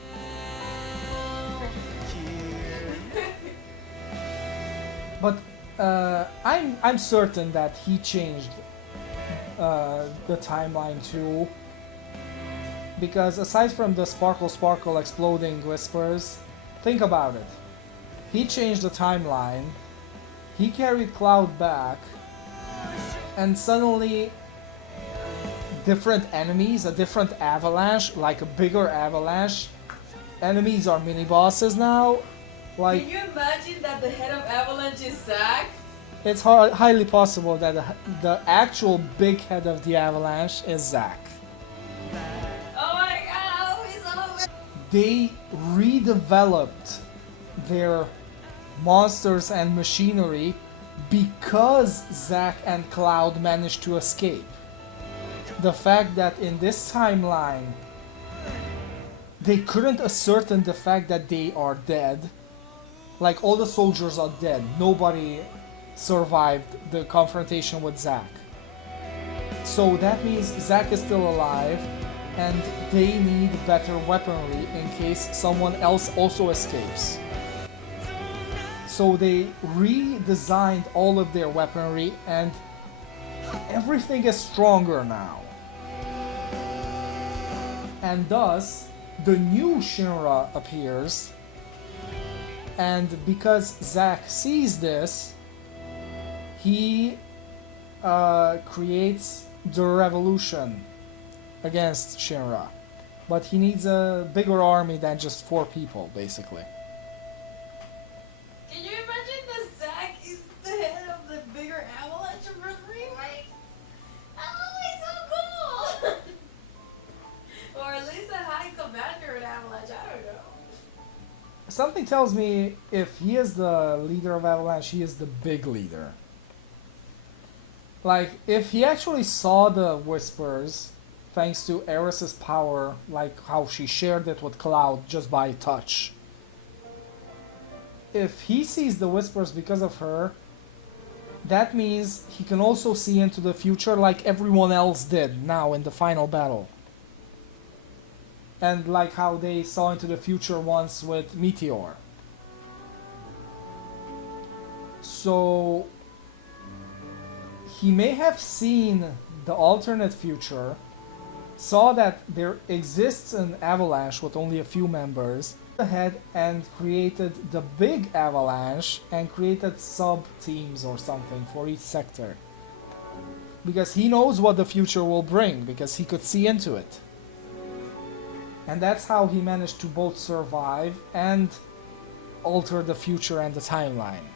But I'm certain that he changed the timeline too. Because aside from the sparkle exploding whispers, think about it. He changed the timeline, he carried Cloud back, and suddenly different enemies, a different avalanche, like a bigger avalanche. Enemies are mini-bosses now, Like, Can you imagine that the head of Avalanche is Zack? it's highly possible that the actual big head of the Avalanche is Zack. Oh my god, he's so They redeveloped their monsters and machinery because Zack and Cloud managed to escape. The fact that in this timeline they couldn't ascertain the fact that they are dead. Like, all the soldiers are dead. Nobody survived the confrontation with Zack. So that means Zack is still alive and they need better weaponry in case someone else also escapes. So they redesigned all of their weaponry and everything is stronger now. And thus, the new Shinra appears, and because Zack sees this, he creates the revolution against Shinra. But he needs a bigger army than just 4 people, basically. Can you imagine that Zack is the head of the bigger Avalanche of remake? Oh, he's so cool! Or at least a high commander in Avalanche, I don't know. Something tells me if he is the leader of Avalanche, he is the big leader. Like, if he actually saw the Whispers, thanks to Eris's power, like how she shared it with Cloud just by touch. If he sees the Whispers because of her, that means he can also see into the future like everyone else did now in the final battle. And like how they saw into the future once with Meteor. So he may have seen the alternate future, saw that there exists an Avalanche with only a few members, ahead and created the big Avalanche and created sub-teams or something for each sector. Because he knows what the future will bring, because he could see into it. And that's how he managed to both survive and alter the future and the timeline.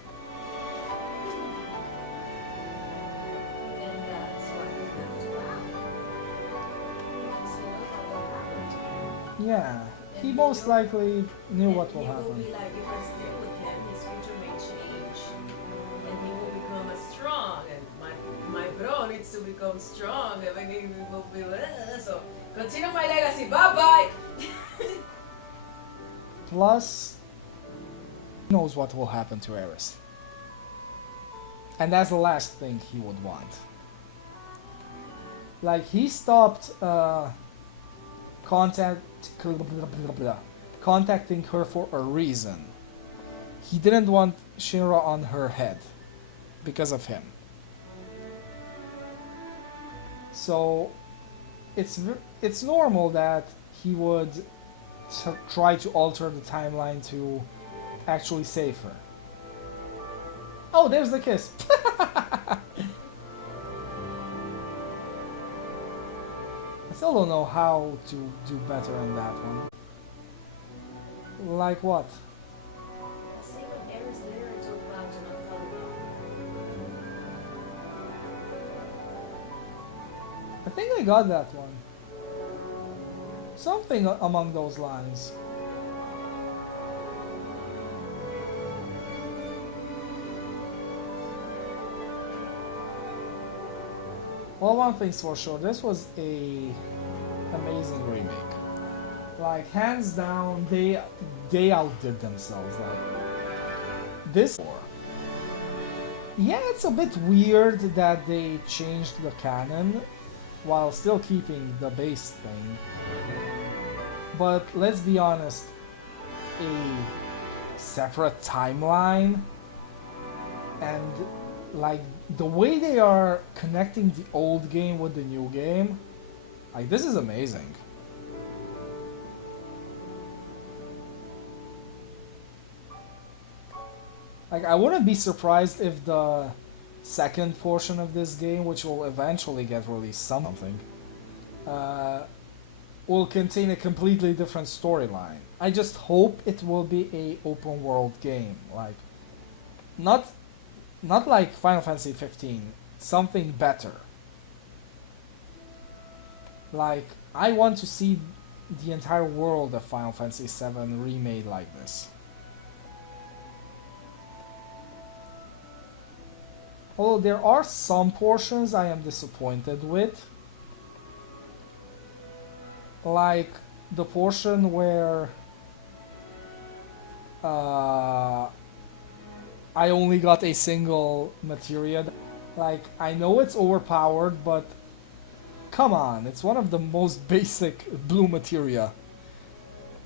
And that's what happens to Al. Yeah, he most likely knew what will He will happen. be like, if I stay with him, his future may change. And he will become as strong. And my bro needs to become strong. And then he will be, so continue my legacy. Bye-bye. Plus, he knows what will happen to Eris. And that's the last thing he would want. Like, he stopped contacting her for a reason. He didn't want Shinra on her head because of him. So it's normal that he would try to alter the timeline to actually save her. Oh, there's the kiss. I still don't know how to do better in that one. Like what? See when Eris later told Cloud to not follow I think I got that one. Something among those lines. Well, one thing's for sure, this was a amazing remake. Like, hands down, they outdid themselves. Like, this. Yeah, it's a bit weird that they changed the canon while still keeping the base thing. But let's be honest, a separate timeline and like the way they are connecting the old game with the new game, like, this is amazing. Like, I wouldn't be surprised if the second portion of this game, which will eventually get released something, will contain a completely different storyline. I just hope it will be a open world game, like not like Final Fantasy 15, something better. Like I want to see the entire world of Final Fantasy 7 remade like this. Although there are some portions I am disappointed with. Like the portion where I only got a single materia. Like, I know it's overpowered, but come on, it's one of the most basic blue materia.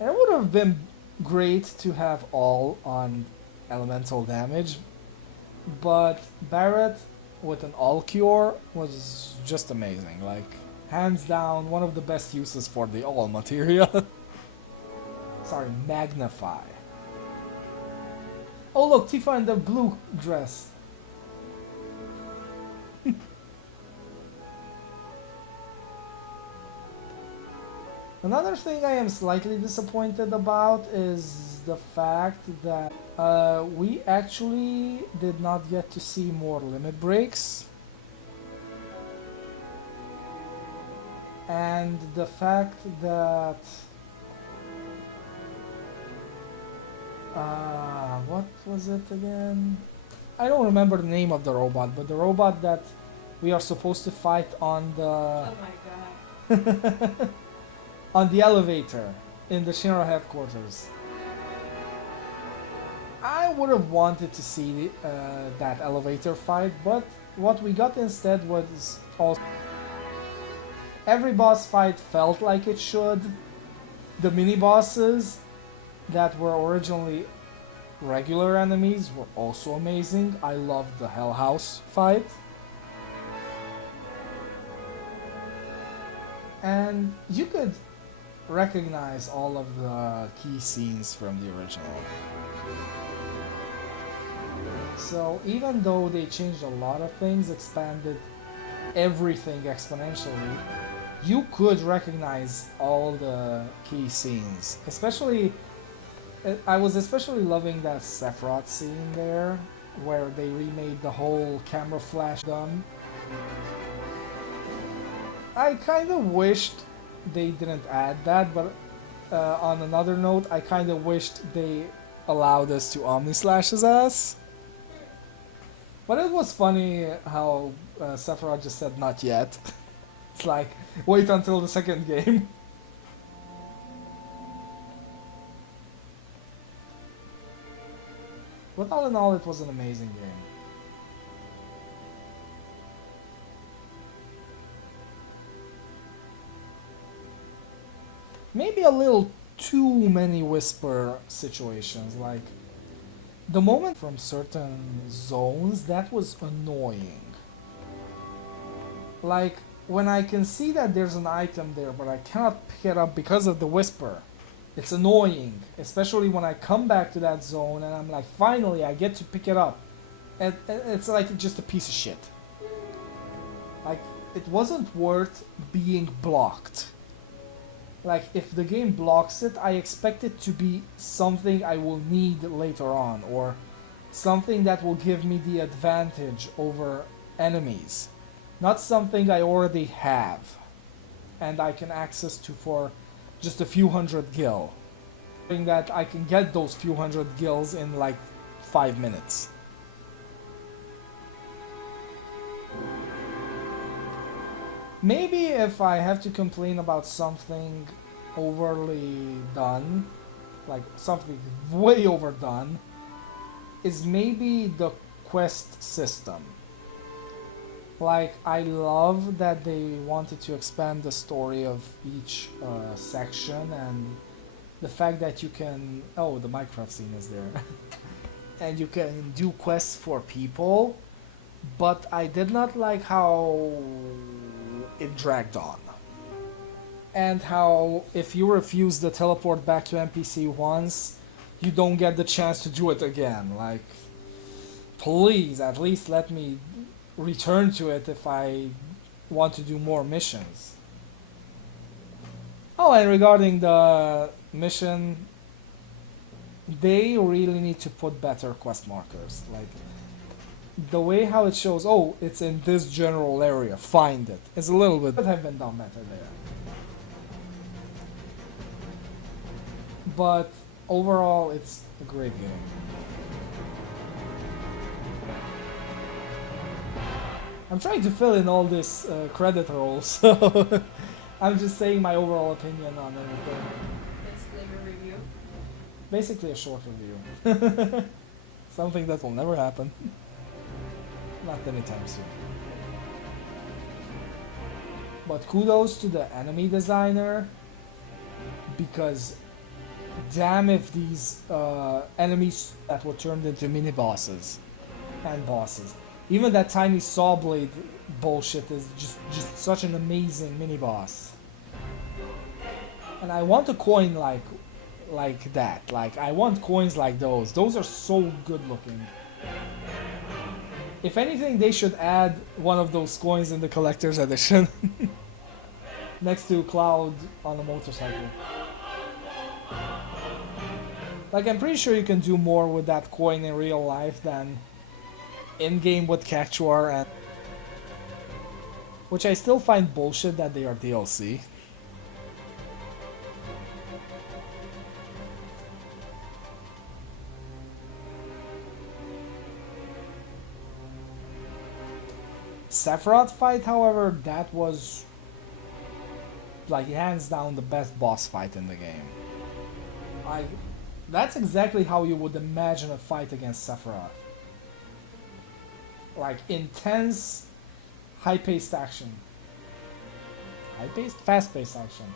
And it would have been great to have all on elemental damage, but Barret with an all cure was just amazing. Like, hands down, one of the best uses for the all materia. Sorry, magnify. Oh look, Tifa in the blue dress. Another thing I am slightly disappointed about is the fact that we actually did not get to see more limit breaks. And the fact that what was it again? I don't remember the name of the robot, but the robot that we are supposed to fight on the Oh my god. on the elevator in the Shinra headquarters. I would have wanted to see that elevator fight, but what we got instead was also every boss fight felt like it should. The mini bosses that were originally regular enemies were also amazing. I loved the Hell House fight. And you could recognize all of the key scenes from the original. So even though they changed a lot of things, expanded everything exponentially, you could recognize all the key scenes. Especially, I was especially loving that Sephiroth scene there, where they remade the whole camera flash gun. I kind of wished they didn't add that, but on another note, I kind of wished they allowed us to Omnislash his ass. But it was funny how Sephiroth just said not yet. It's like, wait until the second game. But all in all, it was an amazing game. Maybe a little too many whisper situations, like the moment from certain zones, that was annoying. Like when I can see that there's an item there but I cannot pick it up because of the whisper. It's annoying, especially when I come back to that zone and I'm like, finally I get to pick it up. And it's like just a piece of shit. Like, it wasn't worth being blocked. Like, if the game blocks it, I expect it to be something I will need later on, or something that will give me the advantage over enemies. Not something I already have, and I can access to for just a few hundred gil. Something that I can get those few hundred gils in like 5 minutes. Maybe if I have to complain about something overly done, like something way overdone, is maybe the quest system. Like, I love that they wanted to expand the story of each section, and the fact that you can... Oh, the Minecraft scene is there. And you can do quests for people, but I did not like how it dragged on. And how if you refuse the teleport back to NPC once, you don't get the chance to do it again. Like, please, at least let me return to it if I want to do more missions. Oh, and regarding the mission, they really need to put better quest markers. Like, the way how it shows, oh, it's in this general area, find it. It's a little bit, could have been done better there. But overall, it's a great game. I'm trying to fill in all this credit rolls, so I'm just saying my overall opinion on everything. Basically a review. Basically a short review. Something that will never happen. Not anytime soon. But kudos to the enemy designer, because damn if these enemies that were turned into mini bosses and bosses. Even that tiny saw blade bullshit is just such an amazing mini boss. And I want a coin like that. Like, I want coins like those. Those are so good looking. If anything, they should add one of those coins in the collector's edition. Next to Cloud on a motorcycle. Like, I'm pretty sure you can do more with that coin in real life than in-game with Cactuar, and which I still find bullshit that they are DLC. Sephiroth fight, however, that was like hands down the best boss fight in the game. That's exactly how you would imagine a fight against Sephiroth. Like intense, high-paced action. High-paced? Fast-paced action.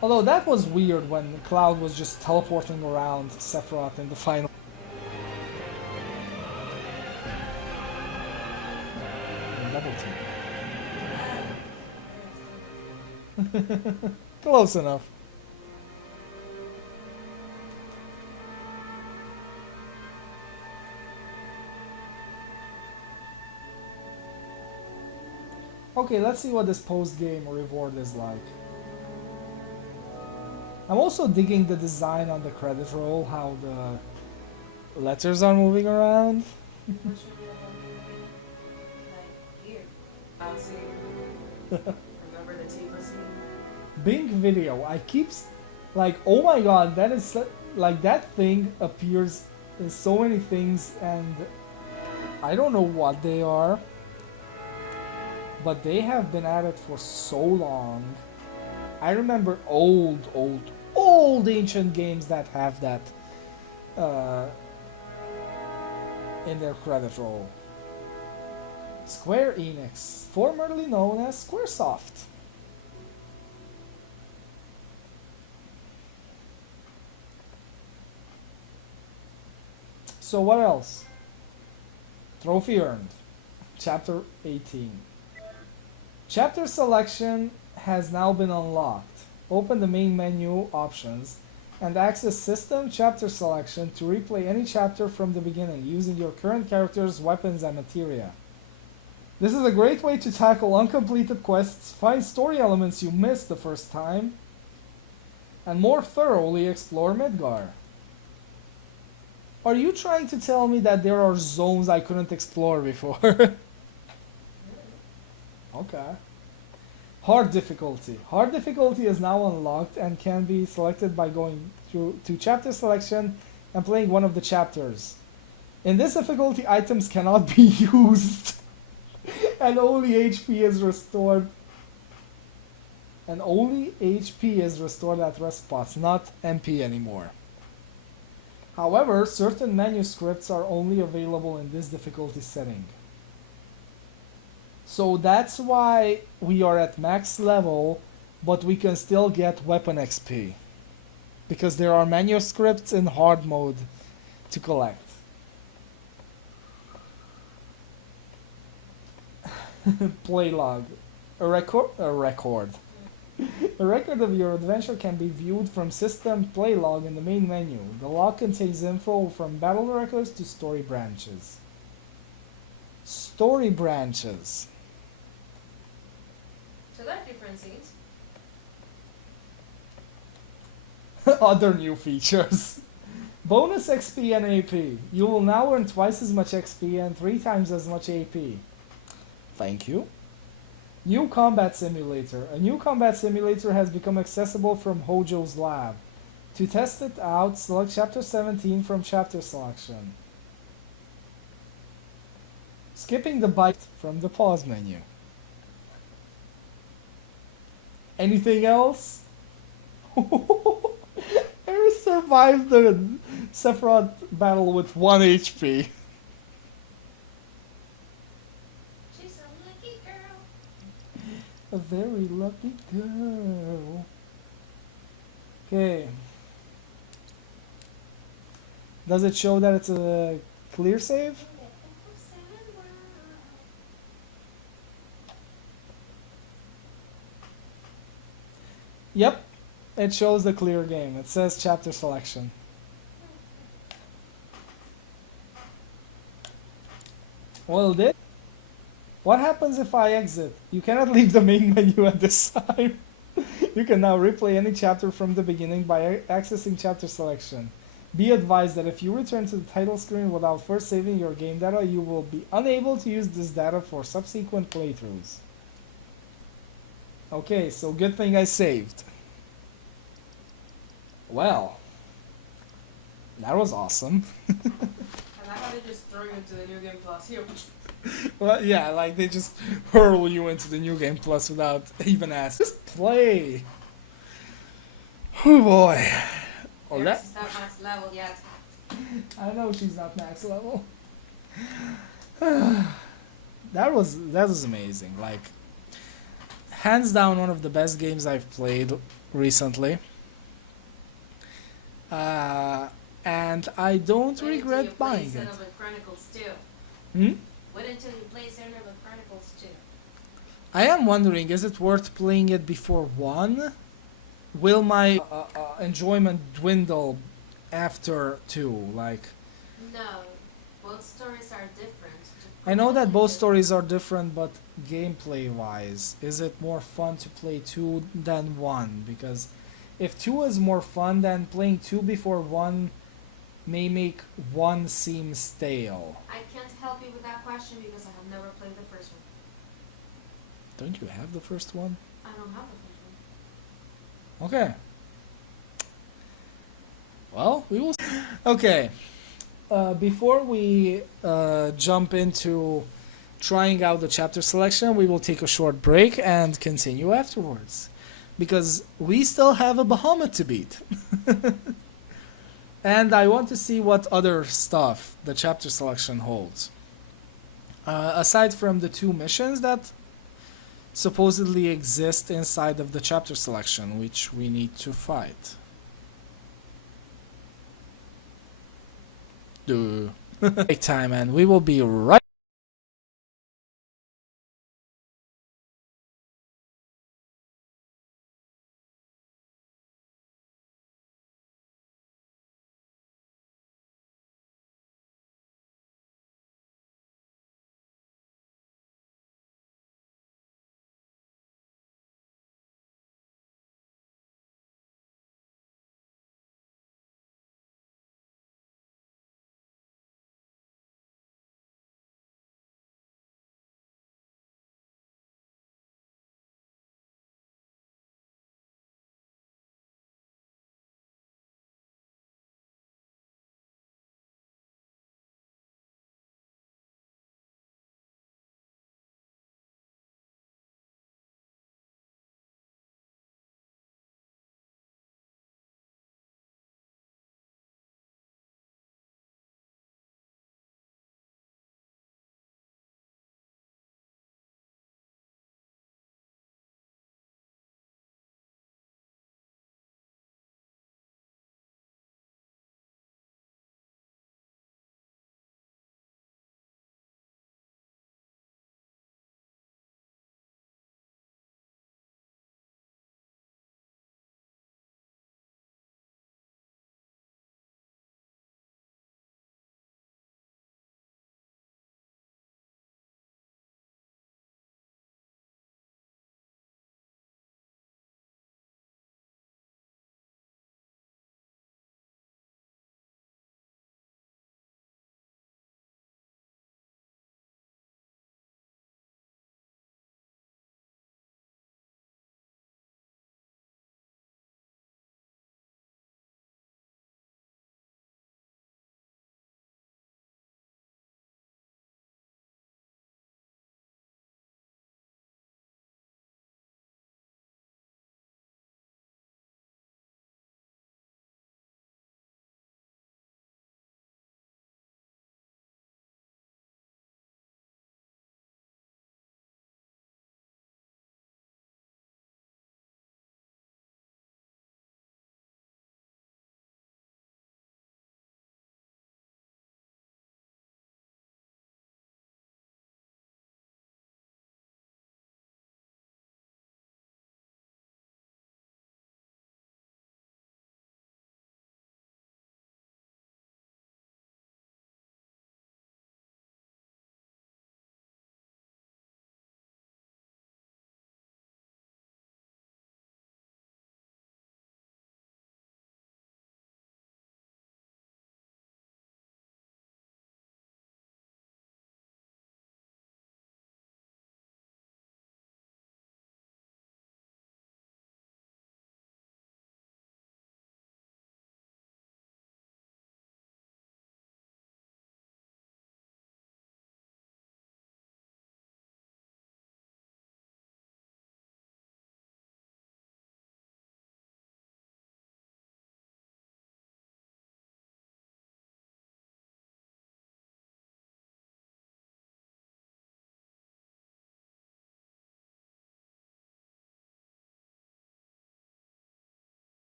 Although that was weird when Cloud was just teleporting around Sephiroth in the final. Double team. Close enough. Okay, let's see what this post-game reward is like. I'm also digging the design on the credit roll, how the letters are moving around. What should we have like here? Bouncy. Remember the Tifa scene? Bing video. I keep like, oh my god, that is like that thing appears in so many things, and I don't know what they are, but they have been at it for so long. I remember old ancient games that have that in their credit roll. Square Enix, formerly known as Squaresoft. So what else? Trophy earned. Chapter 18. Chapter selection has now been unlocked. Open the main menu options and access system chapter selection to replay any chapter from the beginning using your current character's weapons and materia. This is a great way to tackle uncompleted quests, find story elements you missed the first time, and more thoroughly explore Midgar. Are you trying to tell me that there are zones I couldn't explore before? Okay. Hard difficulty. Hard difficulty is now unlocked and can be selected by going to chapter selection and playing one of the chapters. In this difficulty, items cannot be used and only HP is restored. And only HP is restored at rest spots, not MP anymore. However, certain manuscripts are only available in this difficulty setting. So that's why we are at max level, but we can still get weapon XP. Because there are manuscripts in hard mode to collect. Play log. A record. A record of your adventure can be viewed from system play log in the main menu. The log contains info from battle records to story branches. Story branches. So there are different scenes. Other new features. Bonus XP and AP. You will now earn twice as much XP and 3 times as much AP. Thank you. New Combat Simulator. A new combat simulator has become accessible from Hojo's lab. To test it out, select Chapter 17 from Chapter Selection. Skipping the bite from the pause menu. Anything else? Aerith survived the Sephiroth battle with 1 HP. She's a lucky girl. A very lucky girl. Okay. Does it show that it's a clear save? Yep. It shows the clear game. It says chapter selection. Well, did. What happens if I exit? You cannot leave the main menu at this time. You can now replay any chapter from the beginning by accessing chapter selection. Be advised that if you return to the title screen without first saving your game data, you will be unable to use this data for subsequent playthroughs. Okay, so good thing I saved. Well, that was awesome. I like how they just throw you into the New Game Plus. Here. Well, yeah, like they just hurl you into the New Game Plus without even asking. Just play. Oh boy. Oh, There's that. not max level yet. I know she's not max level. that was amazing. Like, hands down, one of the best games I've played recently. And I don't regret buying it. Xenoblade Chronicles 2. Hmm? Wait until you play Xenoblade Chronicles 2. I am wondering, is it worth playing it before 1? Will my enjoyment dwindle after 2? Like, No, both stories are different. I know that both stories are different, but gameplay-wise, is it more fun to play 2 than 1? Because if 2 is more fun, then playing 2 before 1 may make 1 seem stale. I can't help you with that question because I have never played the first one. Don't you have the first one? I don't have the first one. Okay. Well, we will. Okay. Before we jump into trying out the chapter selection, we will take a short break and continue afterwards. Because we still have a Bahamut to beat. And I want to see what other stuff the chapter selection holds. Aside from the 2 missions that supposedly exist inside of the chapter selection, which we need to fight. Take time, and we will be right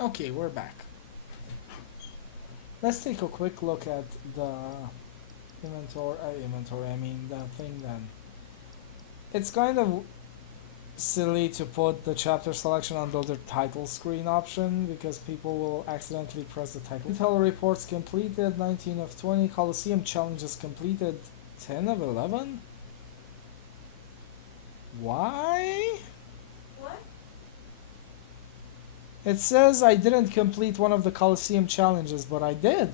Okay, we're back. Let's take a quick look at the inventory, I mean the thing then. It's kind of silly to put the chapter selection under the title screen option because people will accidentally press the title. Intel reports completed 19 of 20, Coliseum challenges completed 10 of 11? Why? What? It says I didn't complete one of the Coliseum challenges, but I did.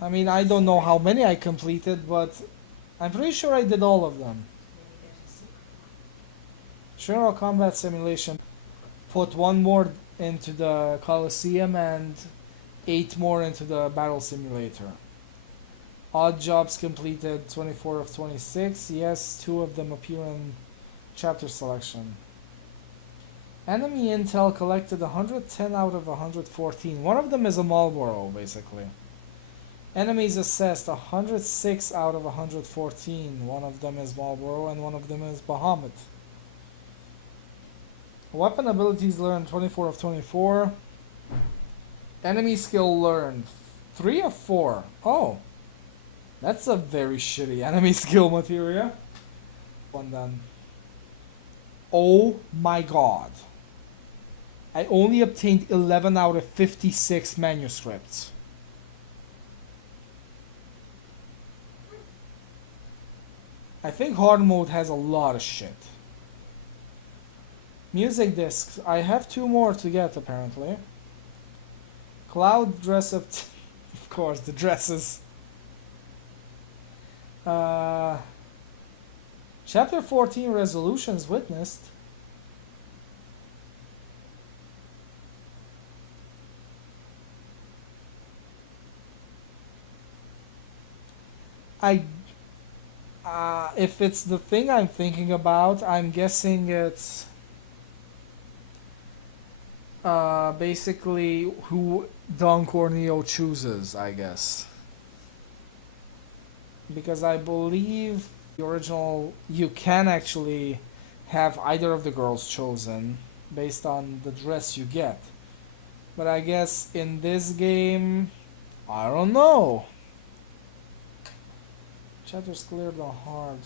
I mean, I don't know how many I completed, but I'm pretty sure I did all of them. General Combat Simulation put one more into the Coliseum and 8 more into the Battle Simulator. Odd Jobs completed 24 of 26. Yes, 2 of them appear in chapter selection. Enemy intel collected 110 out of 114. One of them is a Marlboro, basically. Enemies assessed 106 out of 114. One of them is Marlboro and one of them is Bahamut. Weapon abilities learned 24 of 24. Enemy skill learned 3 of 4. Oh, that's a very shitty enemy skill materia. One done. Oh my god. I only obtained 11 out of 56 manuscripts. I think hard mode has a lot of shit. Music discs. I have 2 more to get apparently. Cloud dress up. Of course, the dresses. Chapter 14 resolutions witnessed. If it's the thing I'm thinking about, I'm guessing it's basically who Don Corneo chooses, I guess. Because I believe the original, you can actually have either of the girls chosen based on the dress you get. But I guess in this game, I don't know. Chapters cleared the hard.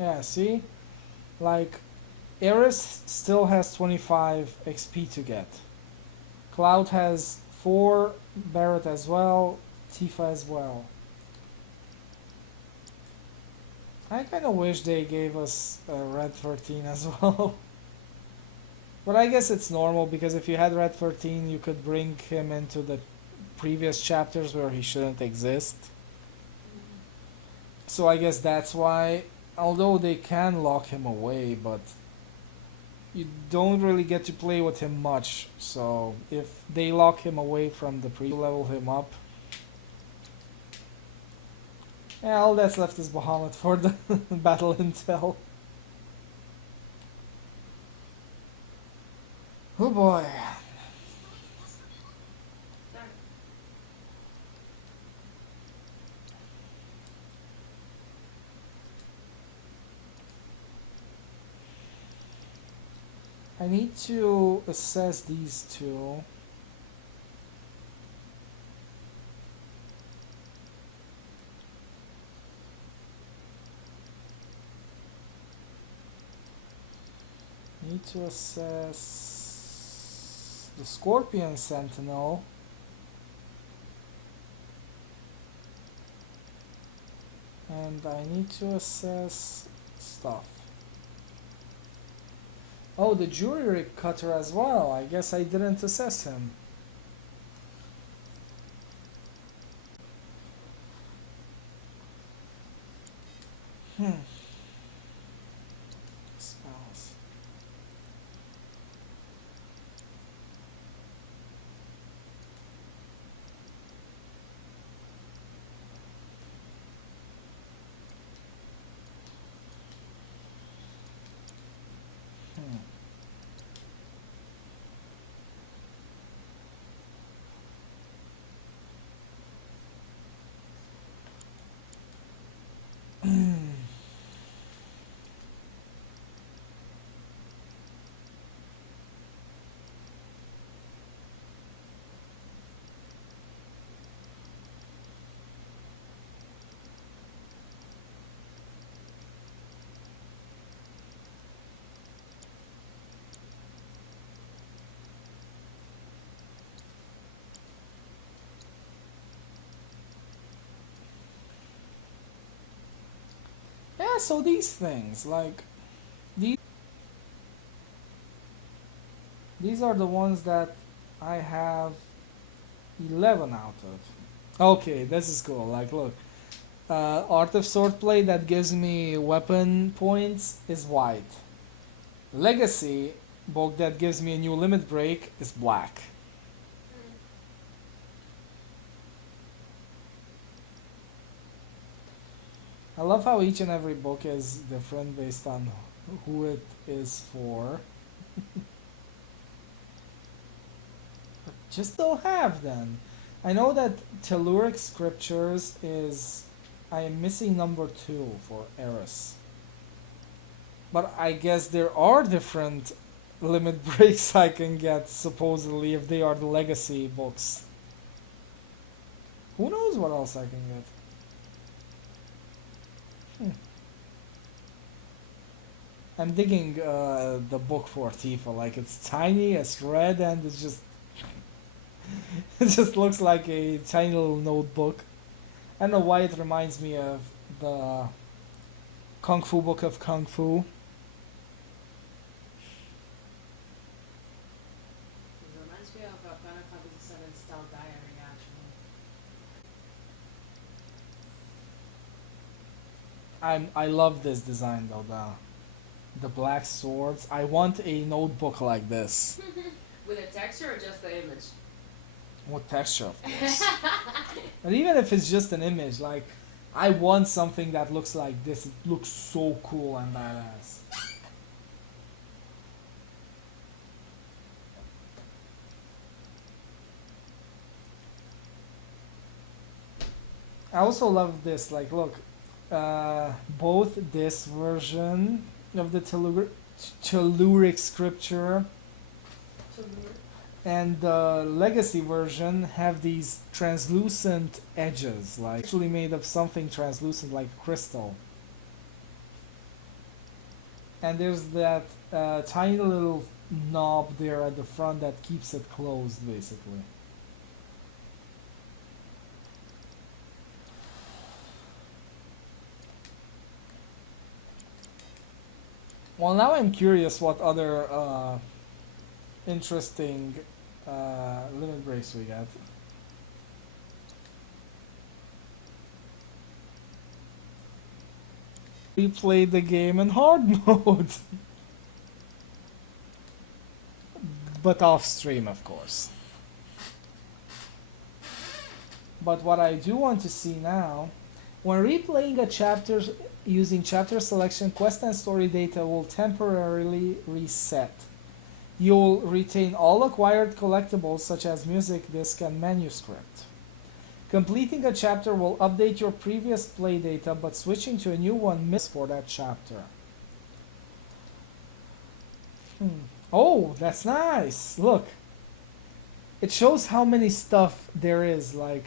Yeah, see? Like, Eris still has 25 XP to get. Cloud has 4, Barrett as well, Tifa as well. I kinda wish they gave us Red 13 as well. But I guess it's normal because if you had Red 13 you could bring him into the previous chapters where he shouldn't exist. So I guess that's why, although they can lock him away, but you don't really get to play with him much. So if they lock him away from the level him up, yeah, all that's left is Bahamut for the battle intel. Oh boy. I need to assess these two. Need to assess the Scorpion Sentinel. And I need to assess stuff. Oh, the Jury Cutter as well. I guess I didn't assess him. Spells. Yeah, so these things, like, these are the ones that I have 11 out of. Okay, this is cool. Like, look, Art of Swordplay that gives me weapon points is white. Legacy book that gives me a new limit break is black. I love how each and every book is different based on who it is for. Just don't have then. I know that Telluric Scriptures is... I am missing number 2 for Eris. But I guess there are different limit breaks I can get, supposedly, if they are the legacy books. Who knows what else I can get? I'm digging the book for Tifa. Like, it's tiny, it's red, and it's just... it just looks like a tiny little notebook. I don't know why it reminds me of the Kung Fu Book of Kung Fu. It reminds me of a Final Fantasy VII style diary, actually. I love this design though, the black swords. I want a notebook like this. With a texture or just the image? What texture, of course. And even if it's just an image, like, I want something that looks like this. It looks so cool and badass. I also love this, like, look, both this version of the Telluric Scripture and the legacy version have these translucent edges, like actually made of something translucent like crystal. And there's that tiny little knob there at the front that keeps it closed, basically. Well, now I'm curious what other interesting limit breaks we got. We played the game in hard mode. But off stream, of course. But what I do want to see now, when replaying a chapter using chapter selection, quest and story data will temporarily reset. You'll retain all acquired collectibles such as music disc and manuscript. Completing a chapter will update your previous play data, but switching to a new one misses for that chapter. Oh, that's nice! Look! It shows how many stuff there is, like...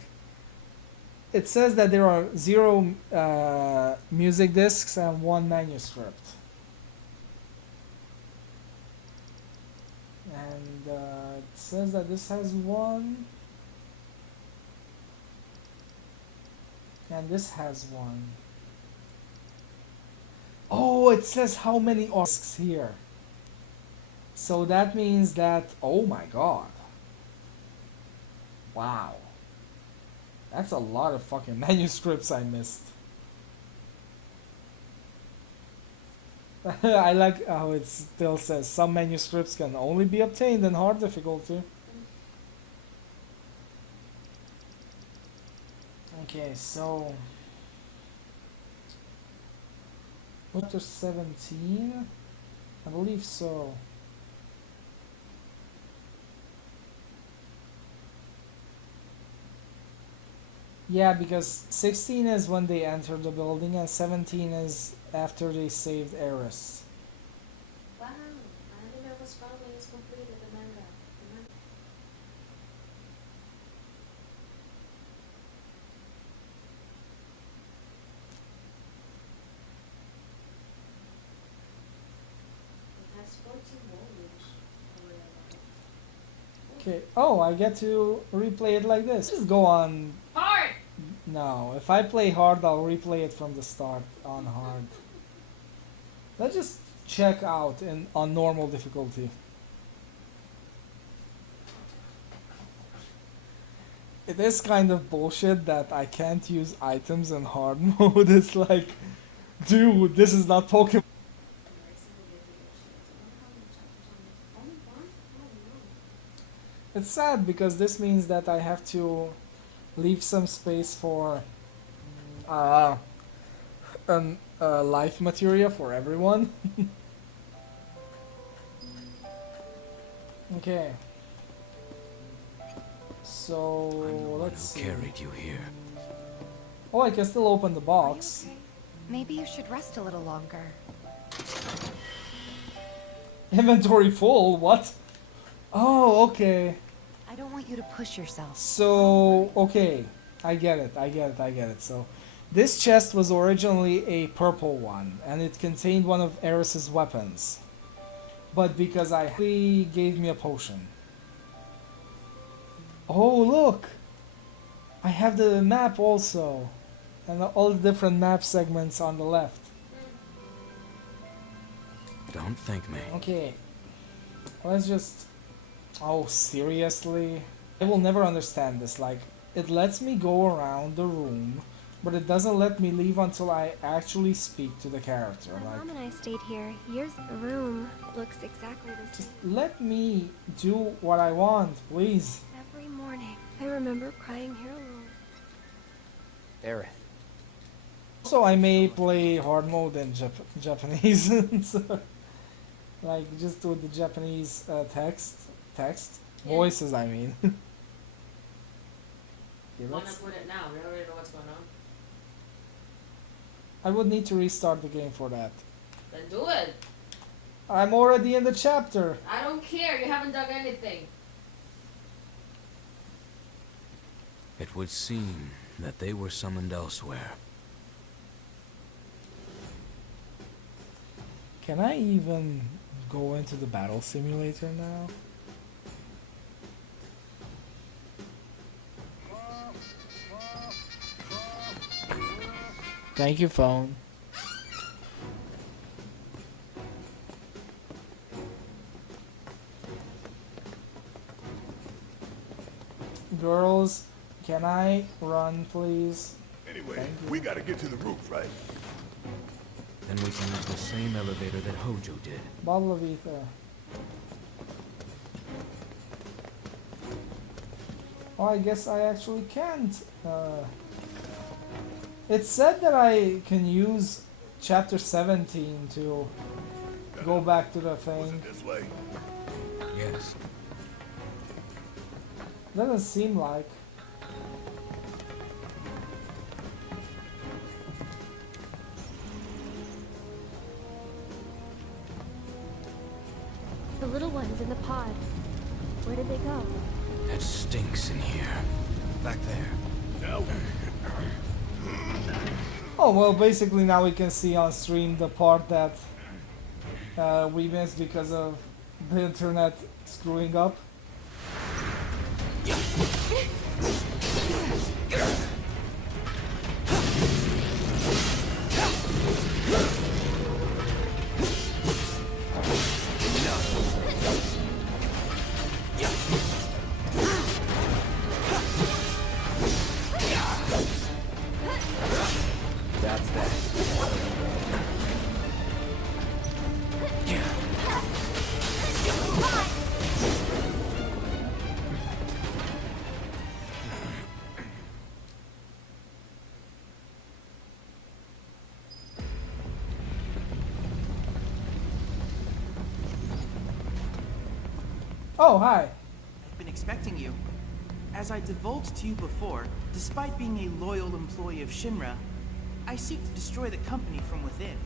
It says that there are 0 music discs and 1 manuscript. And it says that this has 1. And this has 1. Oh, it says how many discs here. So that means that, oh my god. Wow. That's a lot of fucking manuscripts I missed. I like how it still says some manuscripts can only be obtained in hard difficulty. Okay, so... Chapter 17? I believe so. Yeah, because 16 is when they enter the building and 17 is after they saved Eris. Wow, anime was found when it's completed the manga. It has 14 volumes. Okay, oh, I get to replay it like this. Just go on Hard! No, if I play hard, I'll replay it from the start on hard. Let's just check out on normal difficulty. It is kind of bullshit that I can't use items in hard mode. It's like, dude, this is not Pokemon. It's sad because this means that I have to leave some space for life materia for everyone. Okay. So let's see. Carried you here. Oh, I can still open the box. Okay. Maybe you should rest a little longer. Inventory full? What? Oh, okay. I don't want you to push yourself. So, okay. I get it. So, this chest was originally a purple one, and it contained one of Eris's weapons. But because he gave me a potion. Oh, look! I have the map also. And all the different map segments on the left. Don't thank me. Okay. Let's just... Oh, seriously? I will never understand this. Like, it lets me go around the room, but it doesn't let me leave until I actually speak to the character. My Like, mom and I stayed here. Yours room looks exactly the just same. let me do what I want, please. Every morning, I remember crying here alone. Aerith. Also, I may play hard mode in Japanese. So, like, just with the Japanese text. Yeah. Voices, I mean. Okay, Wanna let's- put it now? We already know what's going on. I would need to restart the game for that. Then do it. I'm already in the chapter. I don't care. You haven't done anything. It would seem that they were summoned elsewhere. Can I even go into the battle simulator now? Thank you, phone. Girls, can I run, please? Anyway, Thank you. we gotta get to the roof, right? Then we can use the same elevator that Hojo did. Bottle of ether. Oh, I guess I actually can't. It said that I can use chapter 17 to go back to the Was thing. it this way? Yes. Doesn't seem like. The little ones in the pod. Where did they go? It stinks in here. Back there. Now, Oh, well, basically now we can see on stream the part that we missed because of the internet screwing up. That's that. Oh, hi. I've been expecting you. As I divulged to you before, despite being a loyal employee of Shinra, I seek to destroy the company from within.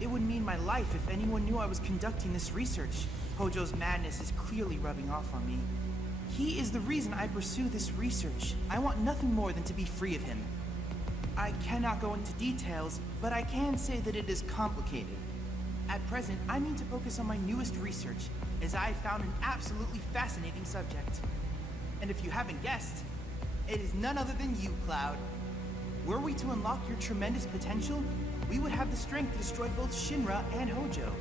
It would mean my life if anyone knew I was conducting this research. Hojo's madness is clearly rubbing off on me. He is the reason I pursue this research. I want nothing more than to be free of him. I cannot go into details, but I can say that it is complicated. At present, I need to focus on my newest research, as I have found an absolutely fascinating subject. And if you haven't guessed, it is none other than you, Cloud. Were we to unlock your tremendous potential, we would have the strength to destroy both Shinra and Hojo.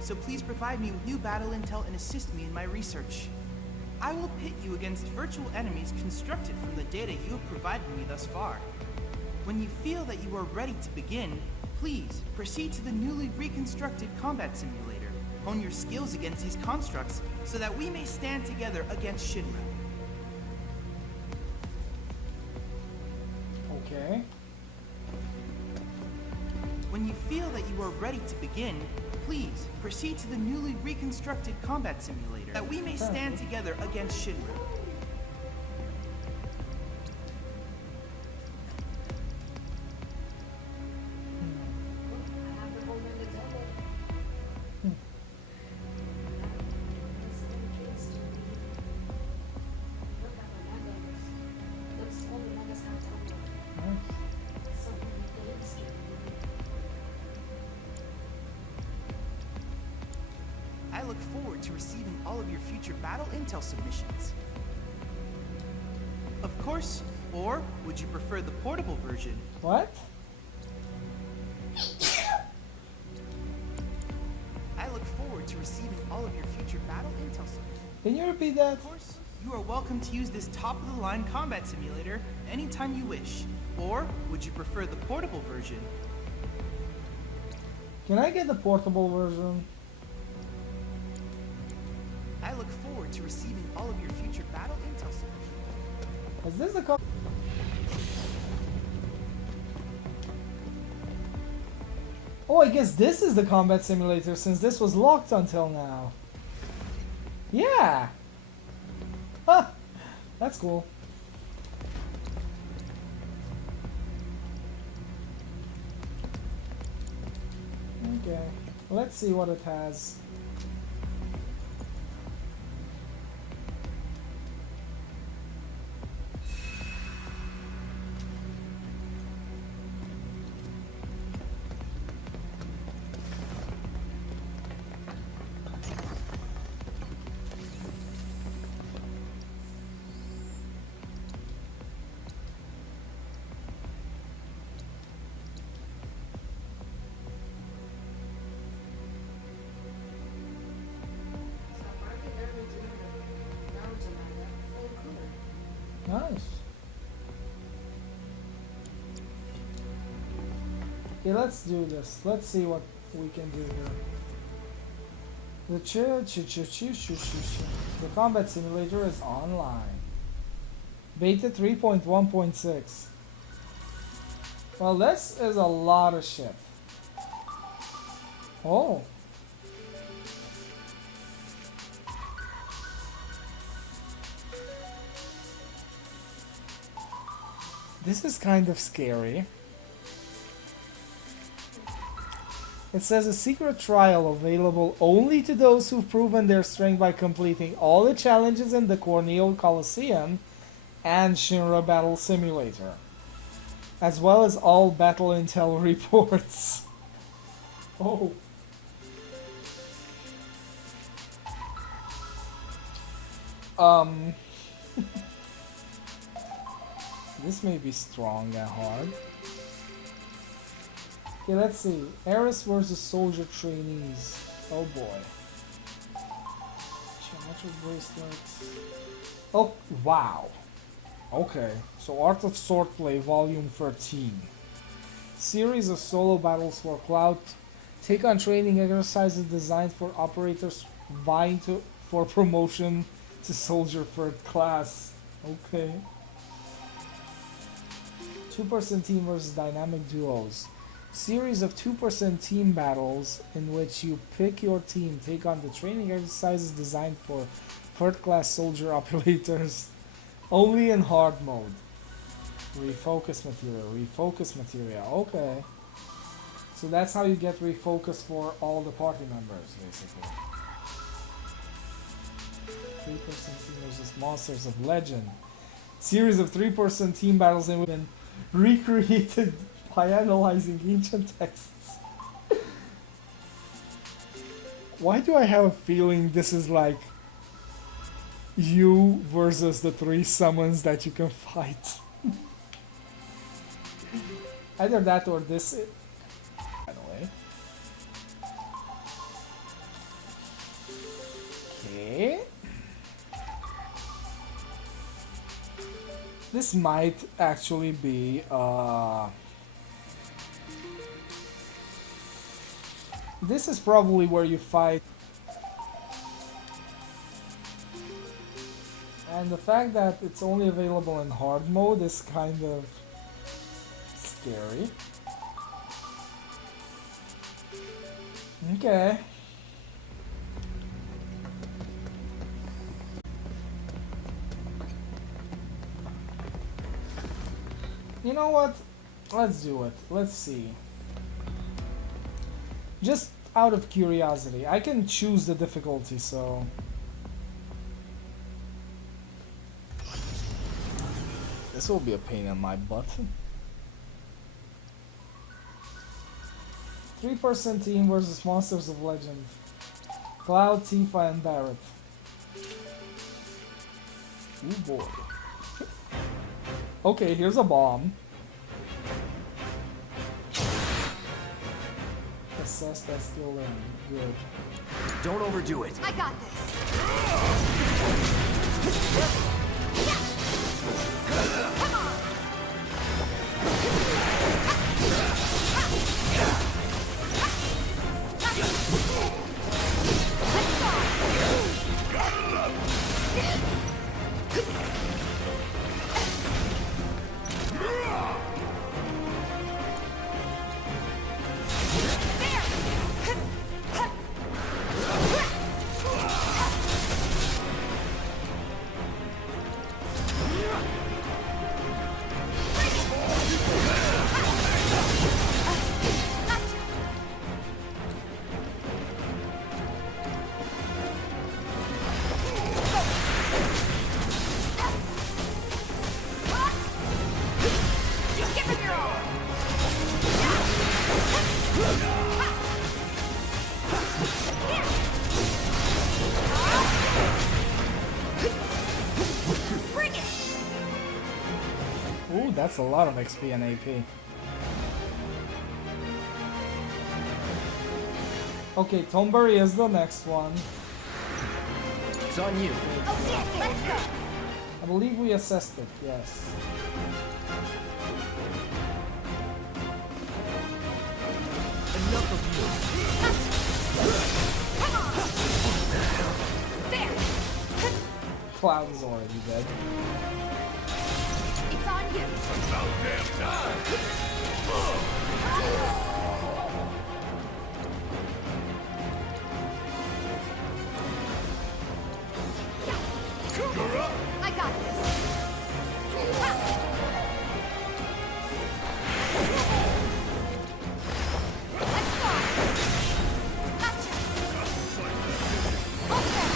So please provide me with new battle intel and assist me in my research. I will pit you against virtual enemies constructed from the data you have provided me thus far. When you feel that you are ready to begin, please proceed to the newly reconstructed combat simulator. Hone your skills against these constructs so that we may stand together against Shinra. Okay. When you feel that you are ready to begin, please proceed to the newly reconstructed combat simulator that we may stand together against Shinra. I have the whole in the double. This one kills to me. Look at the mangas. Looks all the mangas have double. Nice. So many things to me. I look forward to receiving all of your future battle intel submissions. Of course, or would you prefer the portable version? What? I look forward to receiving all of your future battle intel submissions. Can you repeat that? Of course, you are welcome to use this top-of-the-line combat simulator anytime you wish. Or would you prefer the portable version? Can I get the portable version? I look forward to receiving all of your future battle intel submissions. Is this the Oh, I guess this is the combat simulator since this was locked until now. Yeah. Huh. That's cool. Okay. Let's see what it has. So apparently they're redoing the Naruto manga full color. Nice. Okay, let's do this. Let's see what we can do here. The combat simulator is online. Beta 3.1.6. Well, this is a lot of shit. Oh. This is kind of scary. It says a secret trial available only to those who've proven their strength by completing all the challenges in the Corneo Coliseum and Shinra Battle Simulator, as well as all battle intel reports. Oh. This may be strong and hard. Okay, let's see. Eris versus soldier trainees. Oh boy. Geometric bracelets. Oh, wow. Okay, so Art of Swordplay Volume 13. Series of solo battles for Cloud. Take on training exercises designed for operators vying for promotion to soldier third class. Okay. 2-person team versus dynamic duos. Series of 2-person team battles in which you pick your team, take on the training exercises designed for third-class soldier operators. Only in hard mode. Refocus material. Okay. So that's how you get refocus for all the party members, basically. 3-person team versus monsters of legend. Series of 3-person team battles in which recreated by analyzing ancient texts. Why do I have a feeling this is like you versus the 3 summons that you can fight? Either that or this. By the way. Okay. This might actually be this is probably where you fight. And the fact that it's only available in hard mode is kind of scary. Okay. You know what? Let's do it. Let's see. Just out of curiosity. I can choose the difficulty, so... This will be a pain in my butt. 3-person team versus Monsters of Legend. Cloud, Tifa, and Barret. Ooh boy. Okay, here's a bomb. Assess that skill in. Good. Don't overdo it. I got this. Come on. Ooh, that's a lot of XP and AP. Okay, Tombury is the next one. It's on you. Okay, let's go. I believe we assessed it, yes. Enough of you. Come on. There. Cloud is already dead. It's on you. I got this. Let's go. Gotcha. Okay.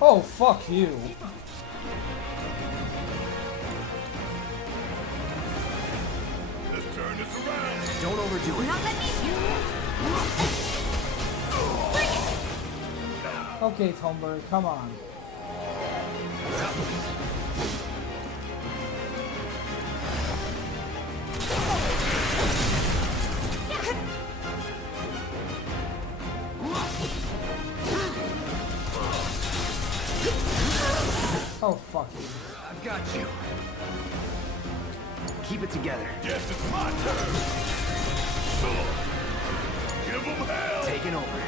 Oh, fuck you. Don't overdo it. Not let me. Bring it. Okay, Tombury, come on. Oh, fuck you. I've got you. Keep it together. Yes, it's my turn. Give him hell. Taking over.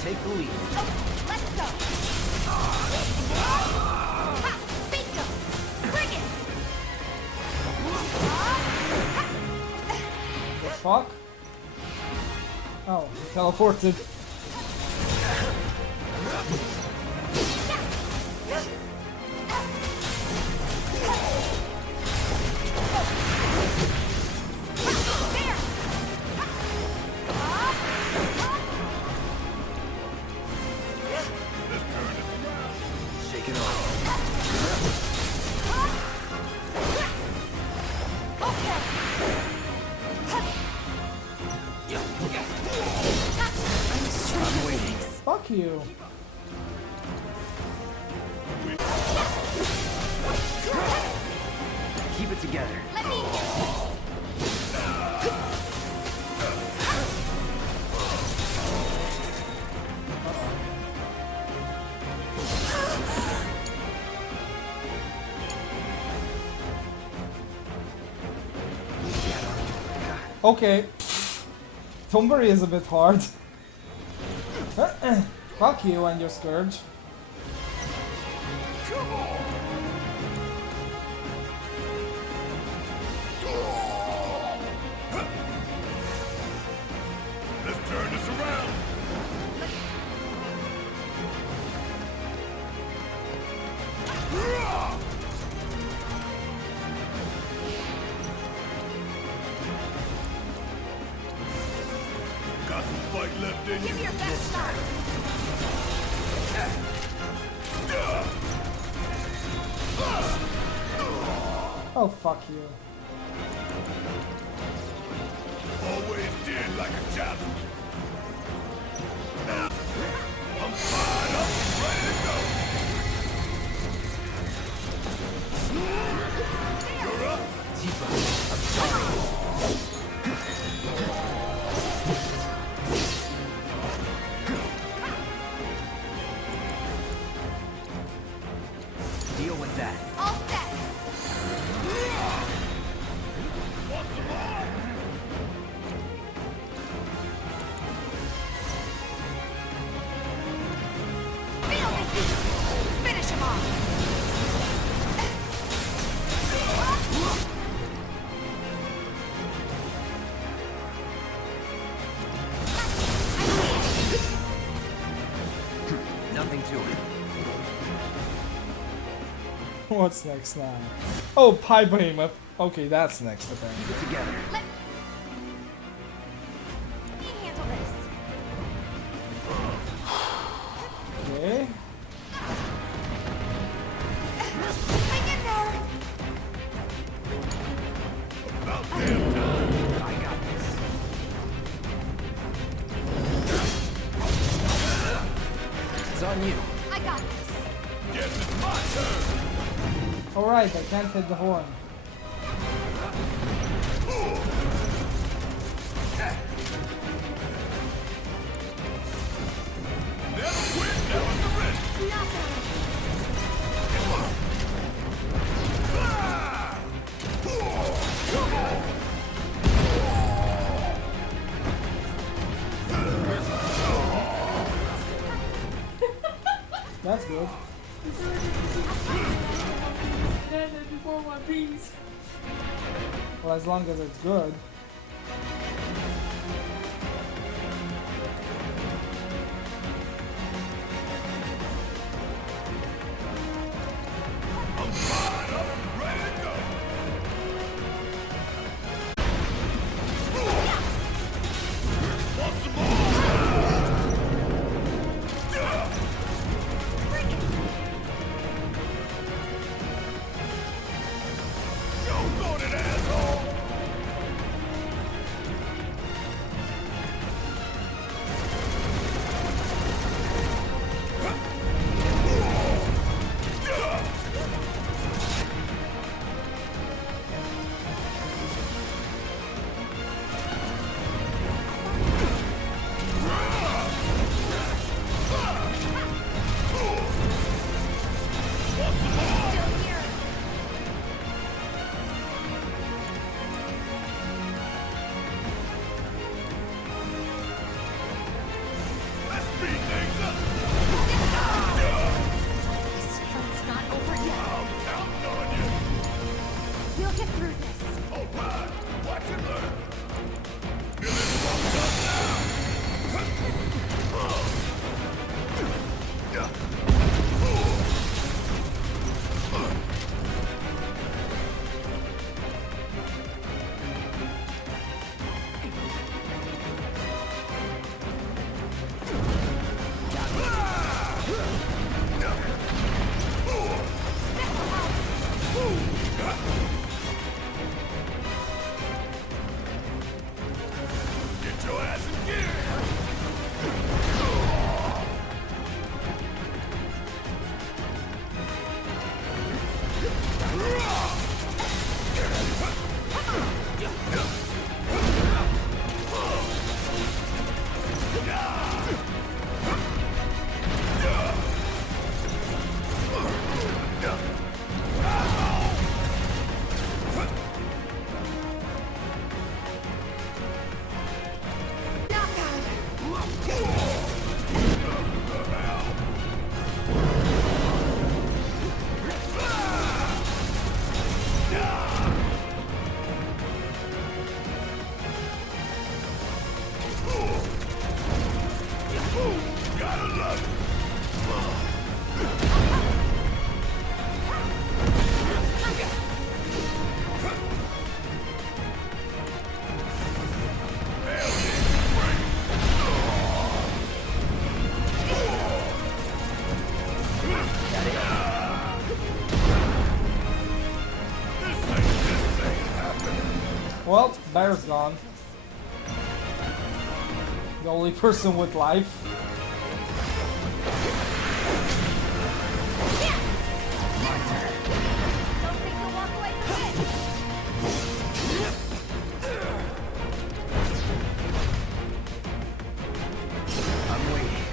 Take the lead. Let's go. Ha! Bingo. Bring it. The fuck? Oh, he teleported. Fuck you. Keep it together. Let me. Okay. Tombury is a bit hard. Fuck you and your Scourge. Let's turn this around. Got some fight left in Give you. your best shot. Oh, fuck you. Always did like a chap. I'm fired up and ready to go. You're up. Tifa, I'm sorry. Deal with that. All set. Feel it. Finish him off. Nothing to it. What's next now? Oh, Pipe Behemoth. Okay, that's next, Keep apparently. it together. Let me handle this. Okay. Hang in there. I got this. It's on you. I got this. Guess it's my turn. Alright, I can't hit the horn. Never quit, never surrender. Knock it That's good. Dead before One Piece. Well, as long as it's good. I'm fired up and ready to go. Want some more? Doggone it, asshole! Well, Bear's gone. The only person with life. Don't think you'll walk away from this. I'm waiting.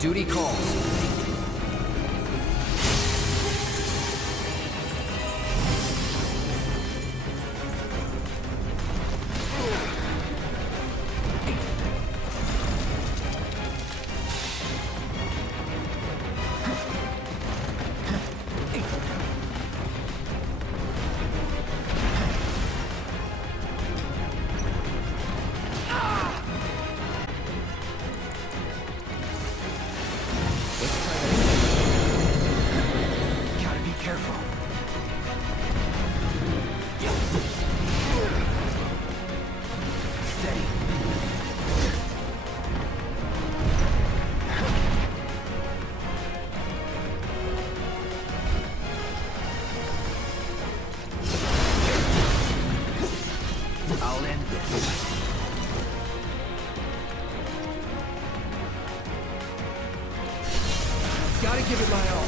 Duty calls. Gotta be careful. Steady. I'll end this. Gotta give it my all.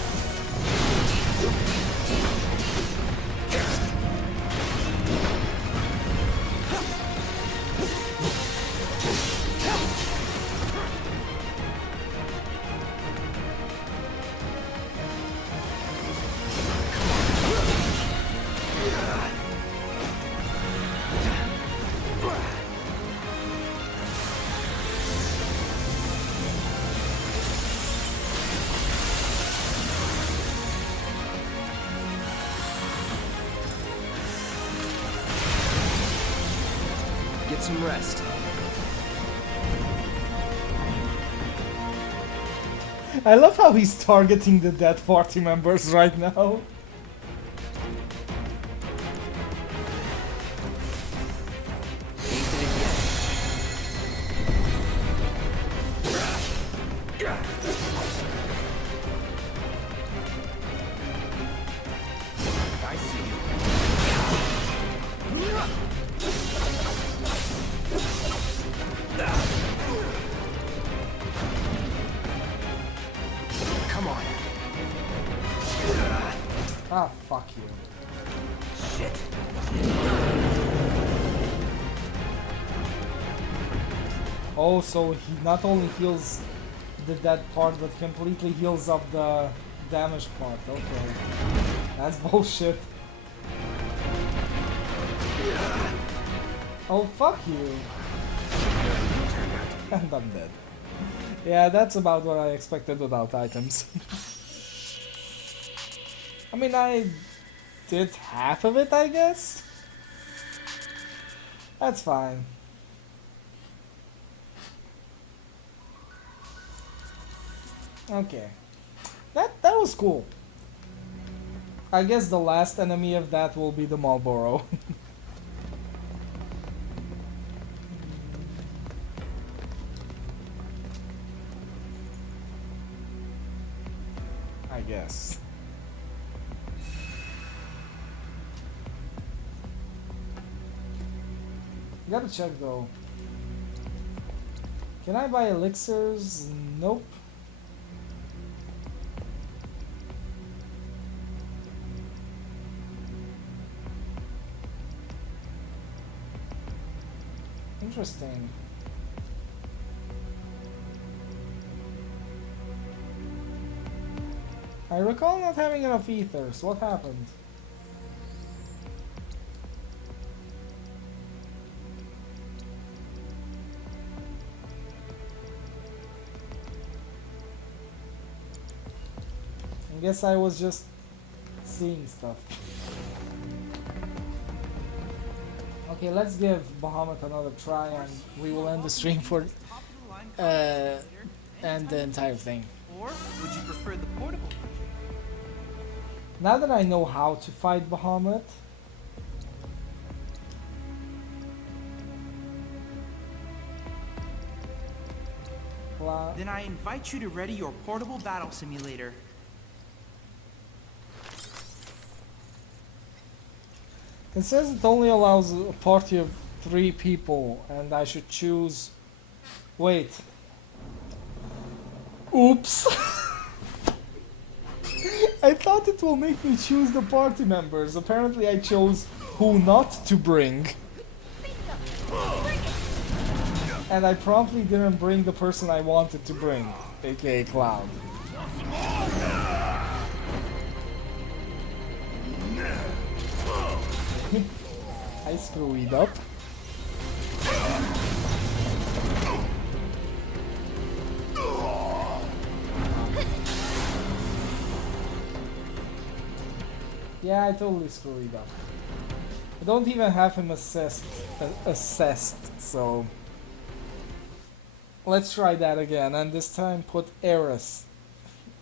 Get some rest. I love how he's targeting the dead party members right now. I see you. Come on. Ah, fuck you. Shit. Oh, so he not only heals the dead part, but completely heals up the damaged part. Okay. That's bullshit. Oh, fuck you. And I'm dead. Yeah, that's about what I expected without items. I mean, I did half of it, I guess? That's fine. Okay. That was cool. I guess the last enemy of that will be the Marlboro. I guess. Gotta check though. Can I buy elixirs? Nope. Interesting. I recall not having enough ethers. What happened? guess I was just seeing stuff. Okay, let's give Bahamut another try and we will end the stream for end the entire thing. Or would you prefer the portable version? Now that I know how to fight Bahamut, then I invite you to ready your portable battle simulator. it says it only allows a party of 3 people and I should choose... Wait. Oops. I thought it will make me choose the party members. Apparently I chose who not to bring. And I promptly didn't bring the person I wanted to bring, aka Cloud. I screwed up. Yeah, I totally screwed up. I don't even have him assessed, so... Let's try that again, and this time put Eris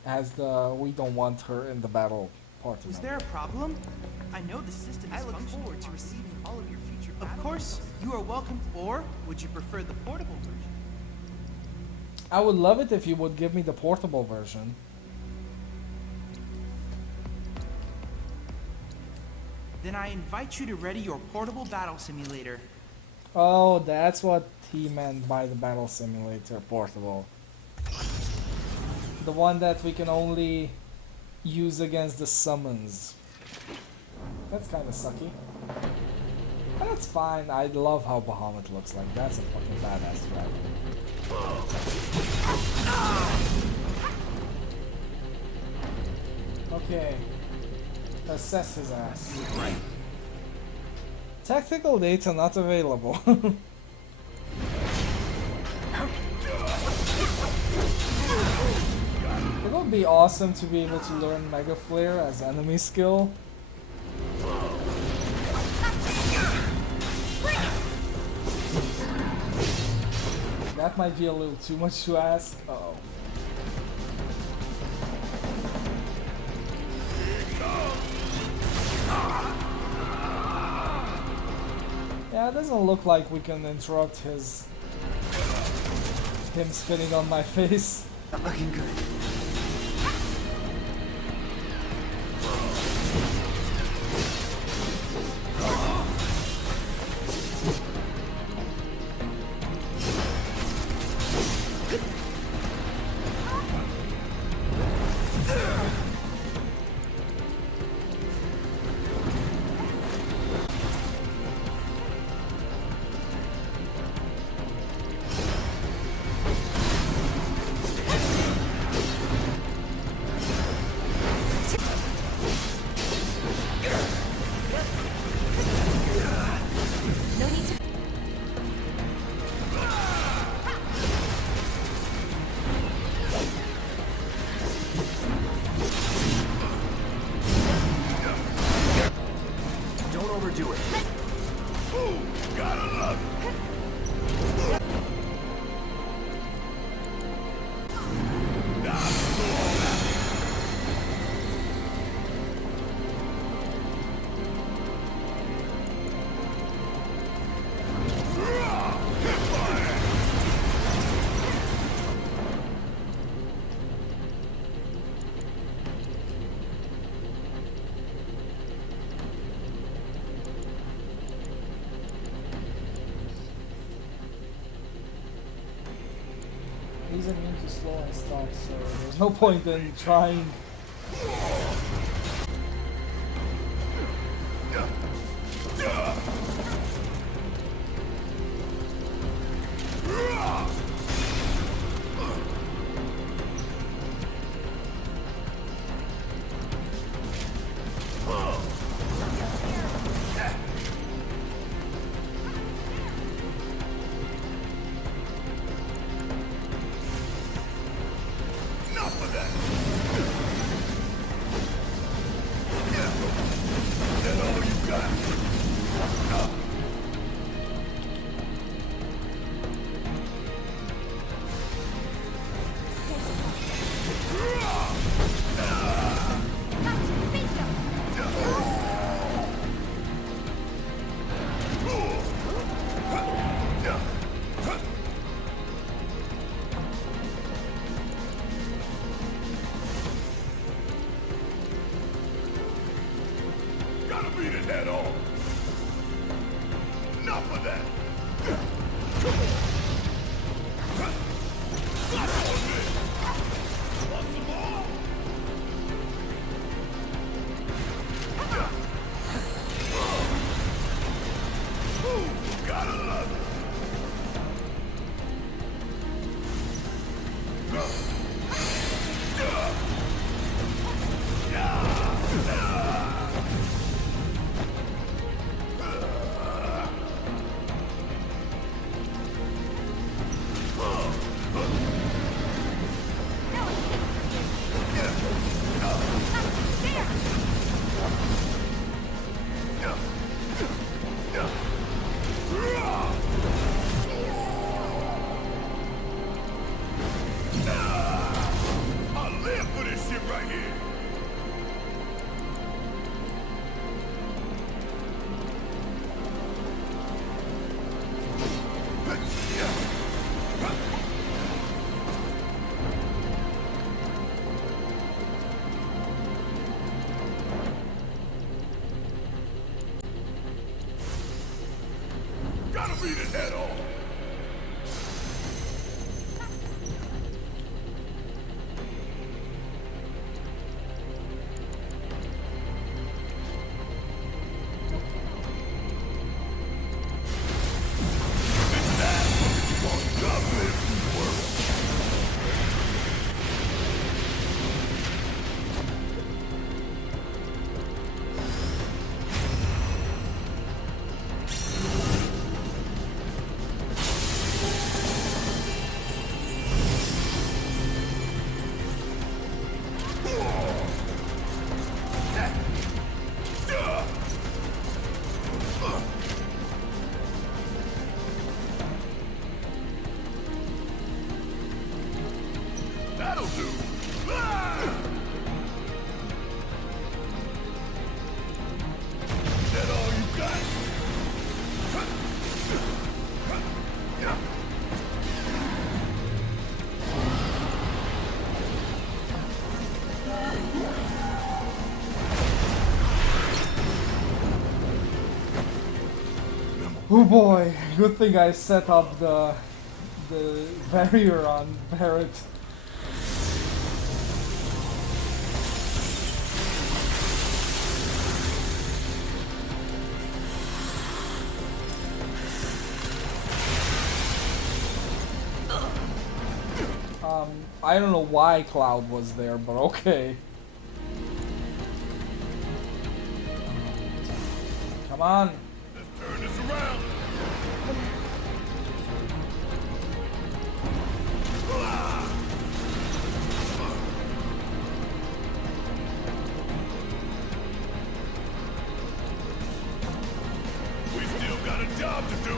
as the we don't want her in the battle party. Was there a problem? I know the system is functioning. I look forward to receiving all of your future battles. Of course, you are welcome. Or would you prefer the portable version? I would love it if you would give me the portable version. Then I invite you to ready your portable battle simulator. Oh, that's what he meant by the battle simulator portable. The one that we can only use against the summons. That's kind of sucky. But that's fine. I love how Bahamut looks like. That's a fucking badass dragon. Okay. Assess his ass. Right. Tactical data not available. It would be awesome to be able to learn Mega Flare as enemy skill. That might be a little too much to ask. Uh-oh. Yeah, it doesn't look like we can interrupt him spitting on my face. Not looking good. He's immune to slow and stuff, so there's no point in trying. Gotta beat it head on. Enough of that. Come on. That's one minute. Want some more? Ooh, gotta love it. I'll live for this shit right here. Gotta beat it head on. That'll do. Is that all you got? Oh boy, good thing I set up the barrier on Barrett. I don't know why Cloud was there, but okay. Come on. Let's turn this around. We still got a job to do.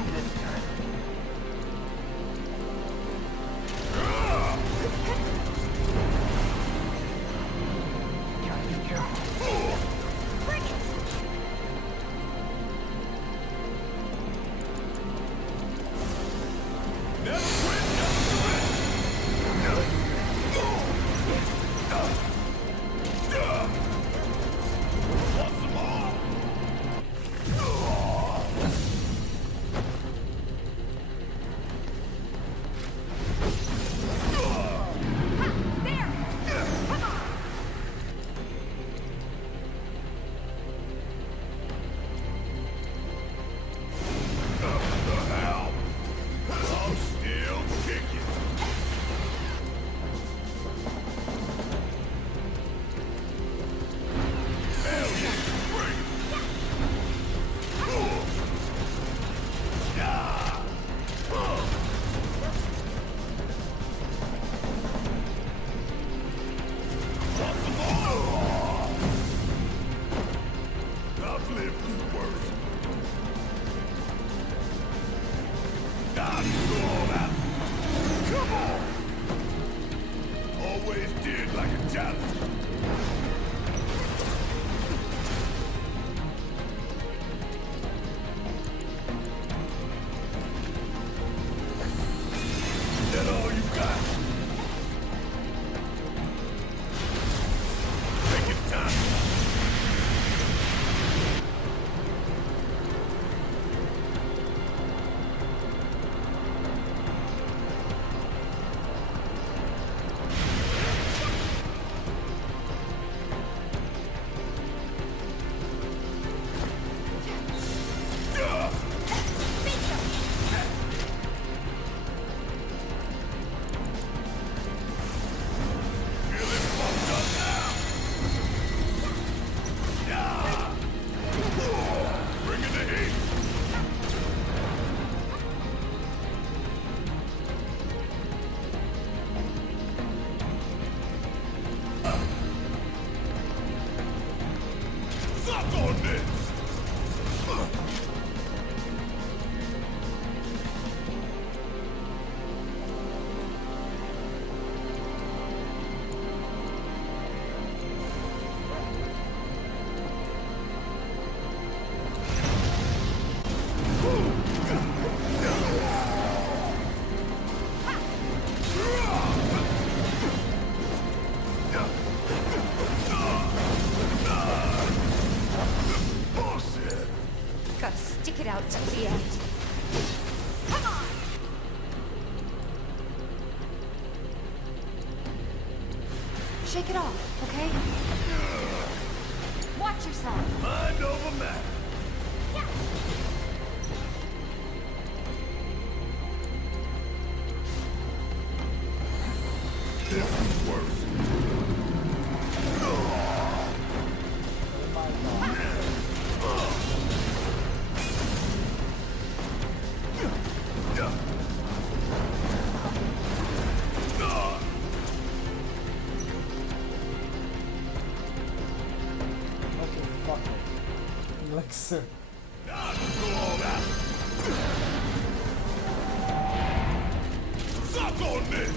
Gotta stick it out till the end. Come on! Shake it off, okay? Watch yourself. Mind over matter. Yeah. This is worse. Okay, fuck it. Elixir. Suck on this!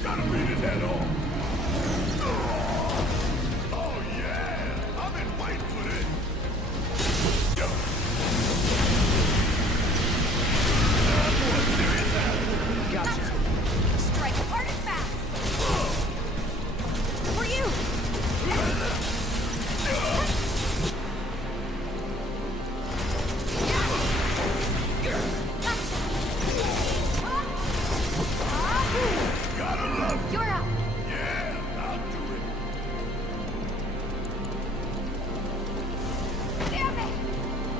Gotta beat his head off. Oh yeah! I've been waiting for this. Gotcha. Strike hard and fast. For you. Gotta love it. You're up. Yeah, I'll do it. Damn it.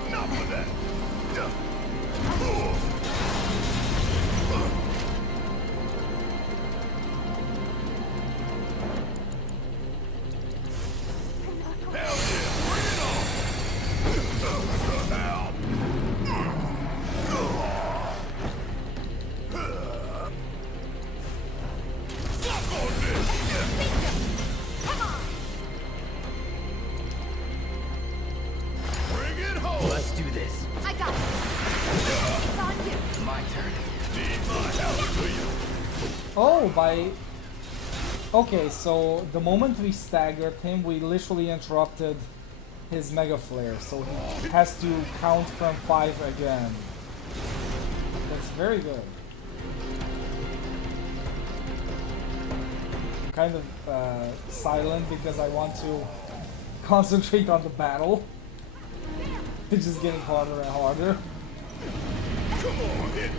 Enough of that. Hell yeah, bring it on! What the hell? Suck on this! Come on. Bring it home! Let's do this. I got it. It's on you. My turn. Need my help, do you? Oh, by... Okay, so the moment we staggered him, we literally interrupted his Mega Flare, so he has to count from 5 again. That's very good. I'm kind of silent because I want to concentrate on the battle. It's just getting harder and harder. Come on, hit!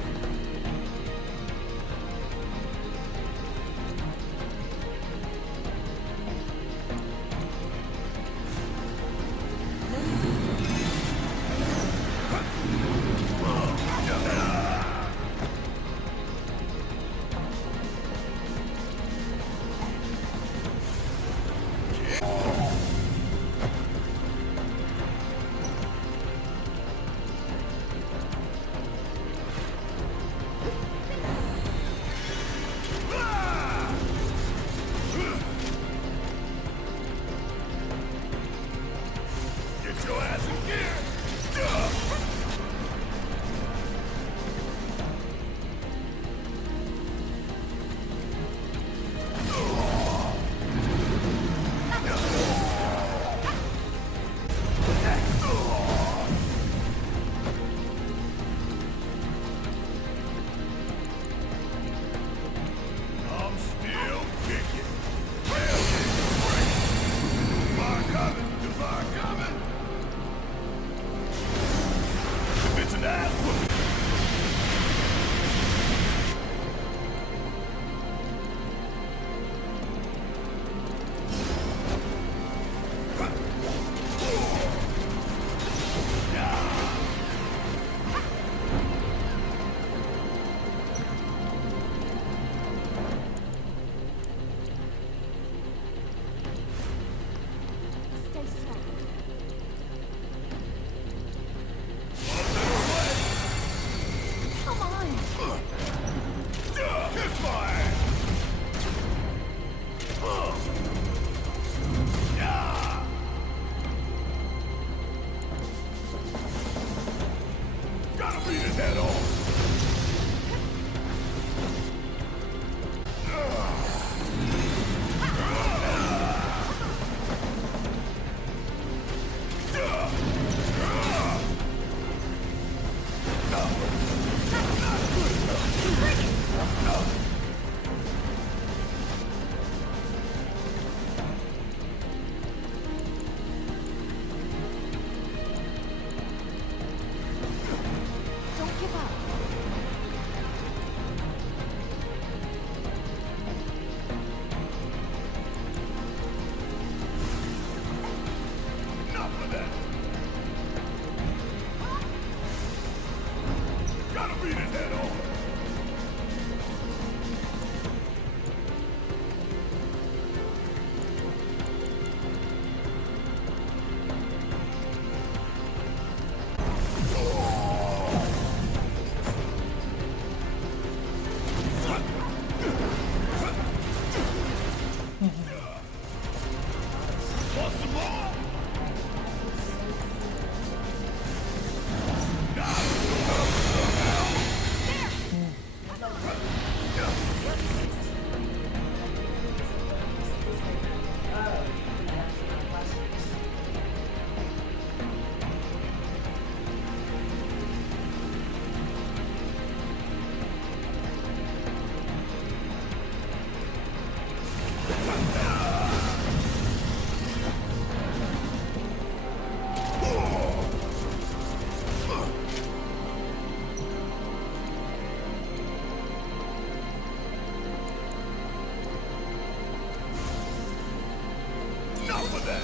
that!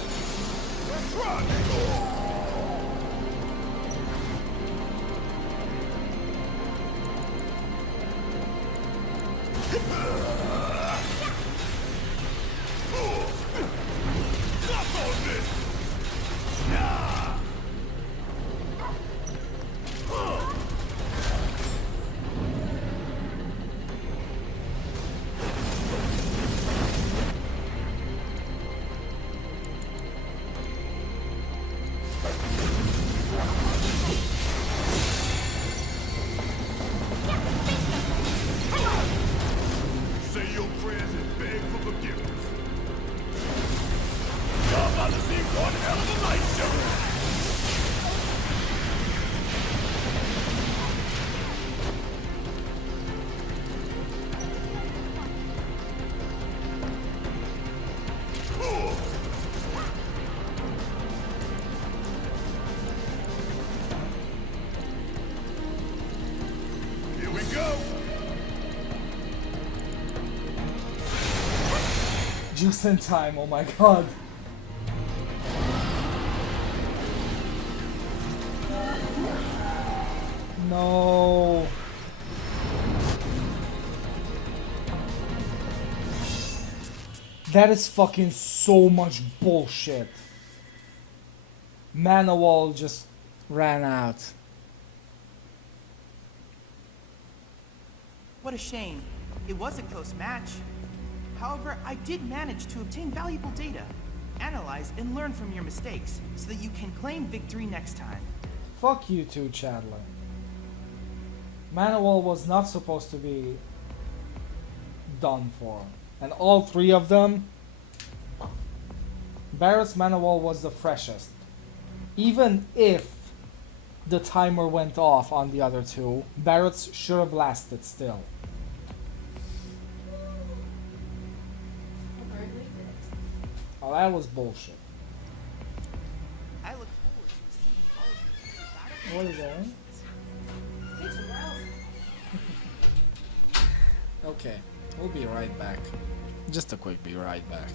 Electronic! Stop on this! Yeah! Say your prayers and beg for forgiveness. You're about to see one hell of a light show! Here we go! Just in time, oh my god. No. That is fucking so much bullshit. Mana wall just ran out. What a shame. It was a close match. However, I did manage to obtain valuable data, analyze and learn from your mistakes, so that you can claim victory next time. Fuck you too, Chandler. Mana wall was not supposed to be done for. And all three of them, Barrett's mana wall was the freshest. Even if the timer went off on the other two, Barrett's should have lasted still. Oh, that was bullshit. I look forward to receiving all of your future battle. What is that? Okay, we'll be right back. Just a quick be right back.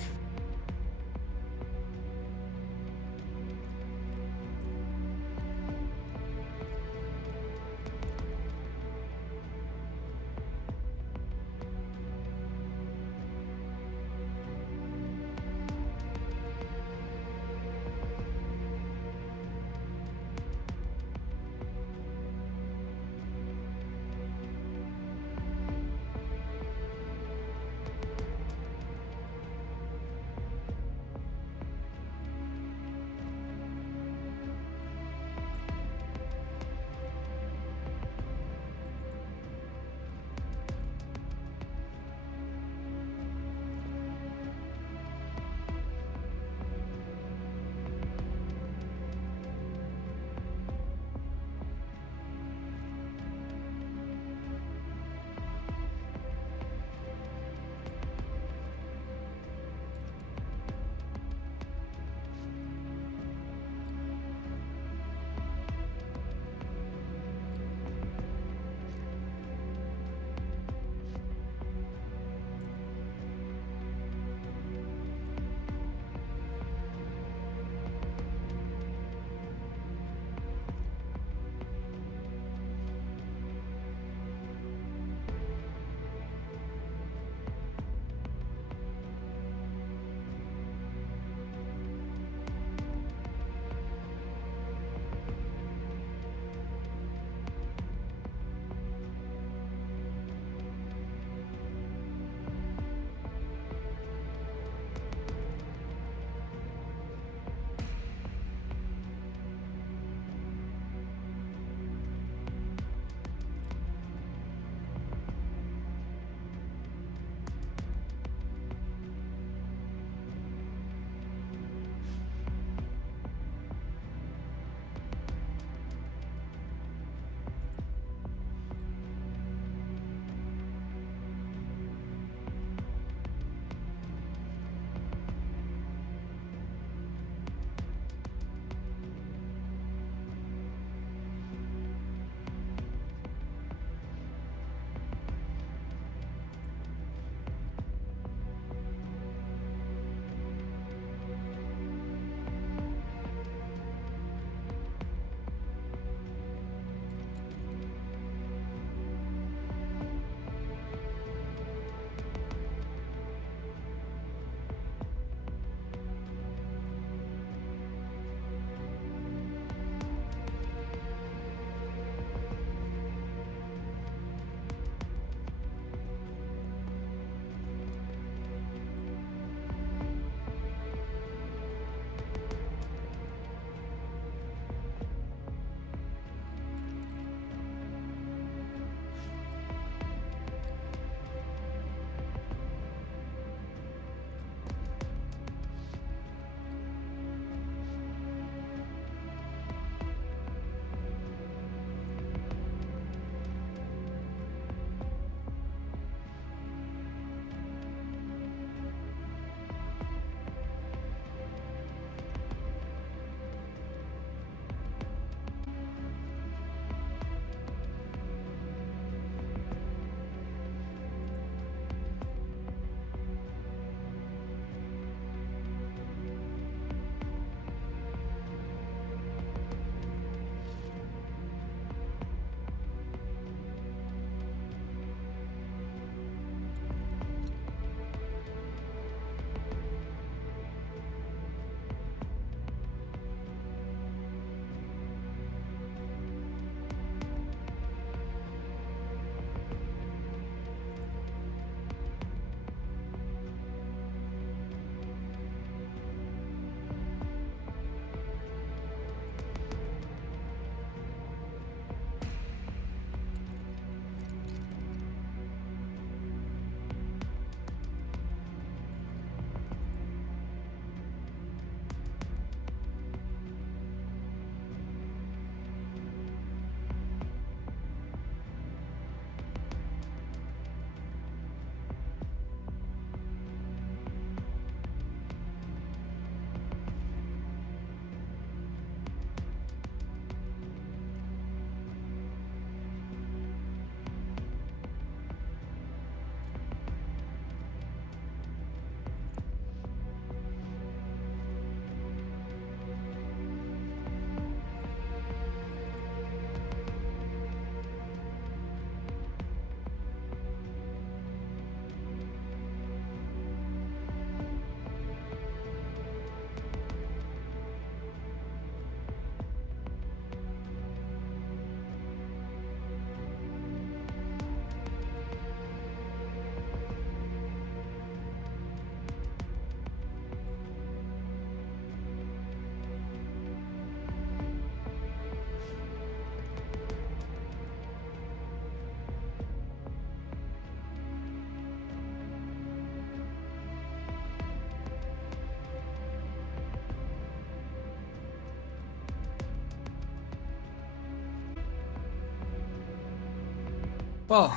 Well,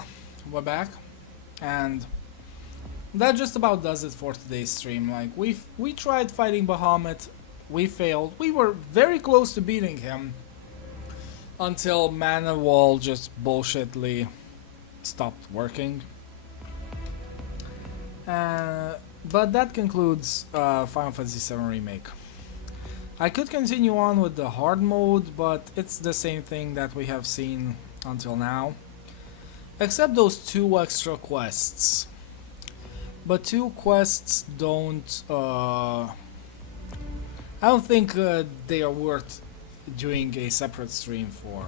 we're back, and that just about does it for today's stream. Like, we tried fighting Bahamut, we failed. We were very close to beating him until Mana Wall just bullshitly stopped working. But that concludes Final Fantasy VII Remake. I could continue on with the hard mode, but it's the same thing that we have seen until now. Except those 2 extra quests. But 2 quests don't... I don't think they are worth doing a separate stream for.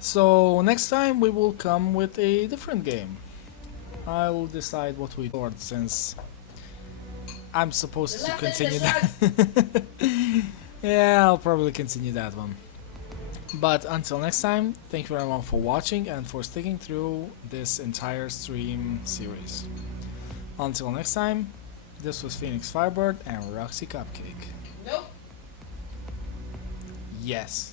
So next time we will come with a different game. I'll decide what we do since I'm supposed to continue that. Yeah, I'll probably continue that one. But until next time, thank you everyone for watching and for sticking through this entire stream series. Until next time, this was Phoenix Firebird and Roxy Cupcake. Nope. Yes.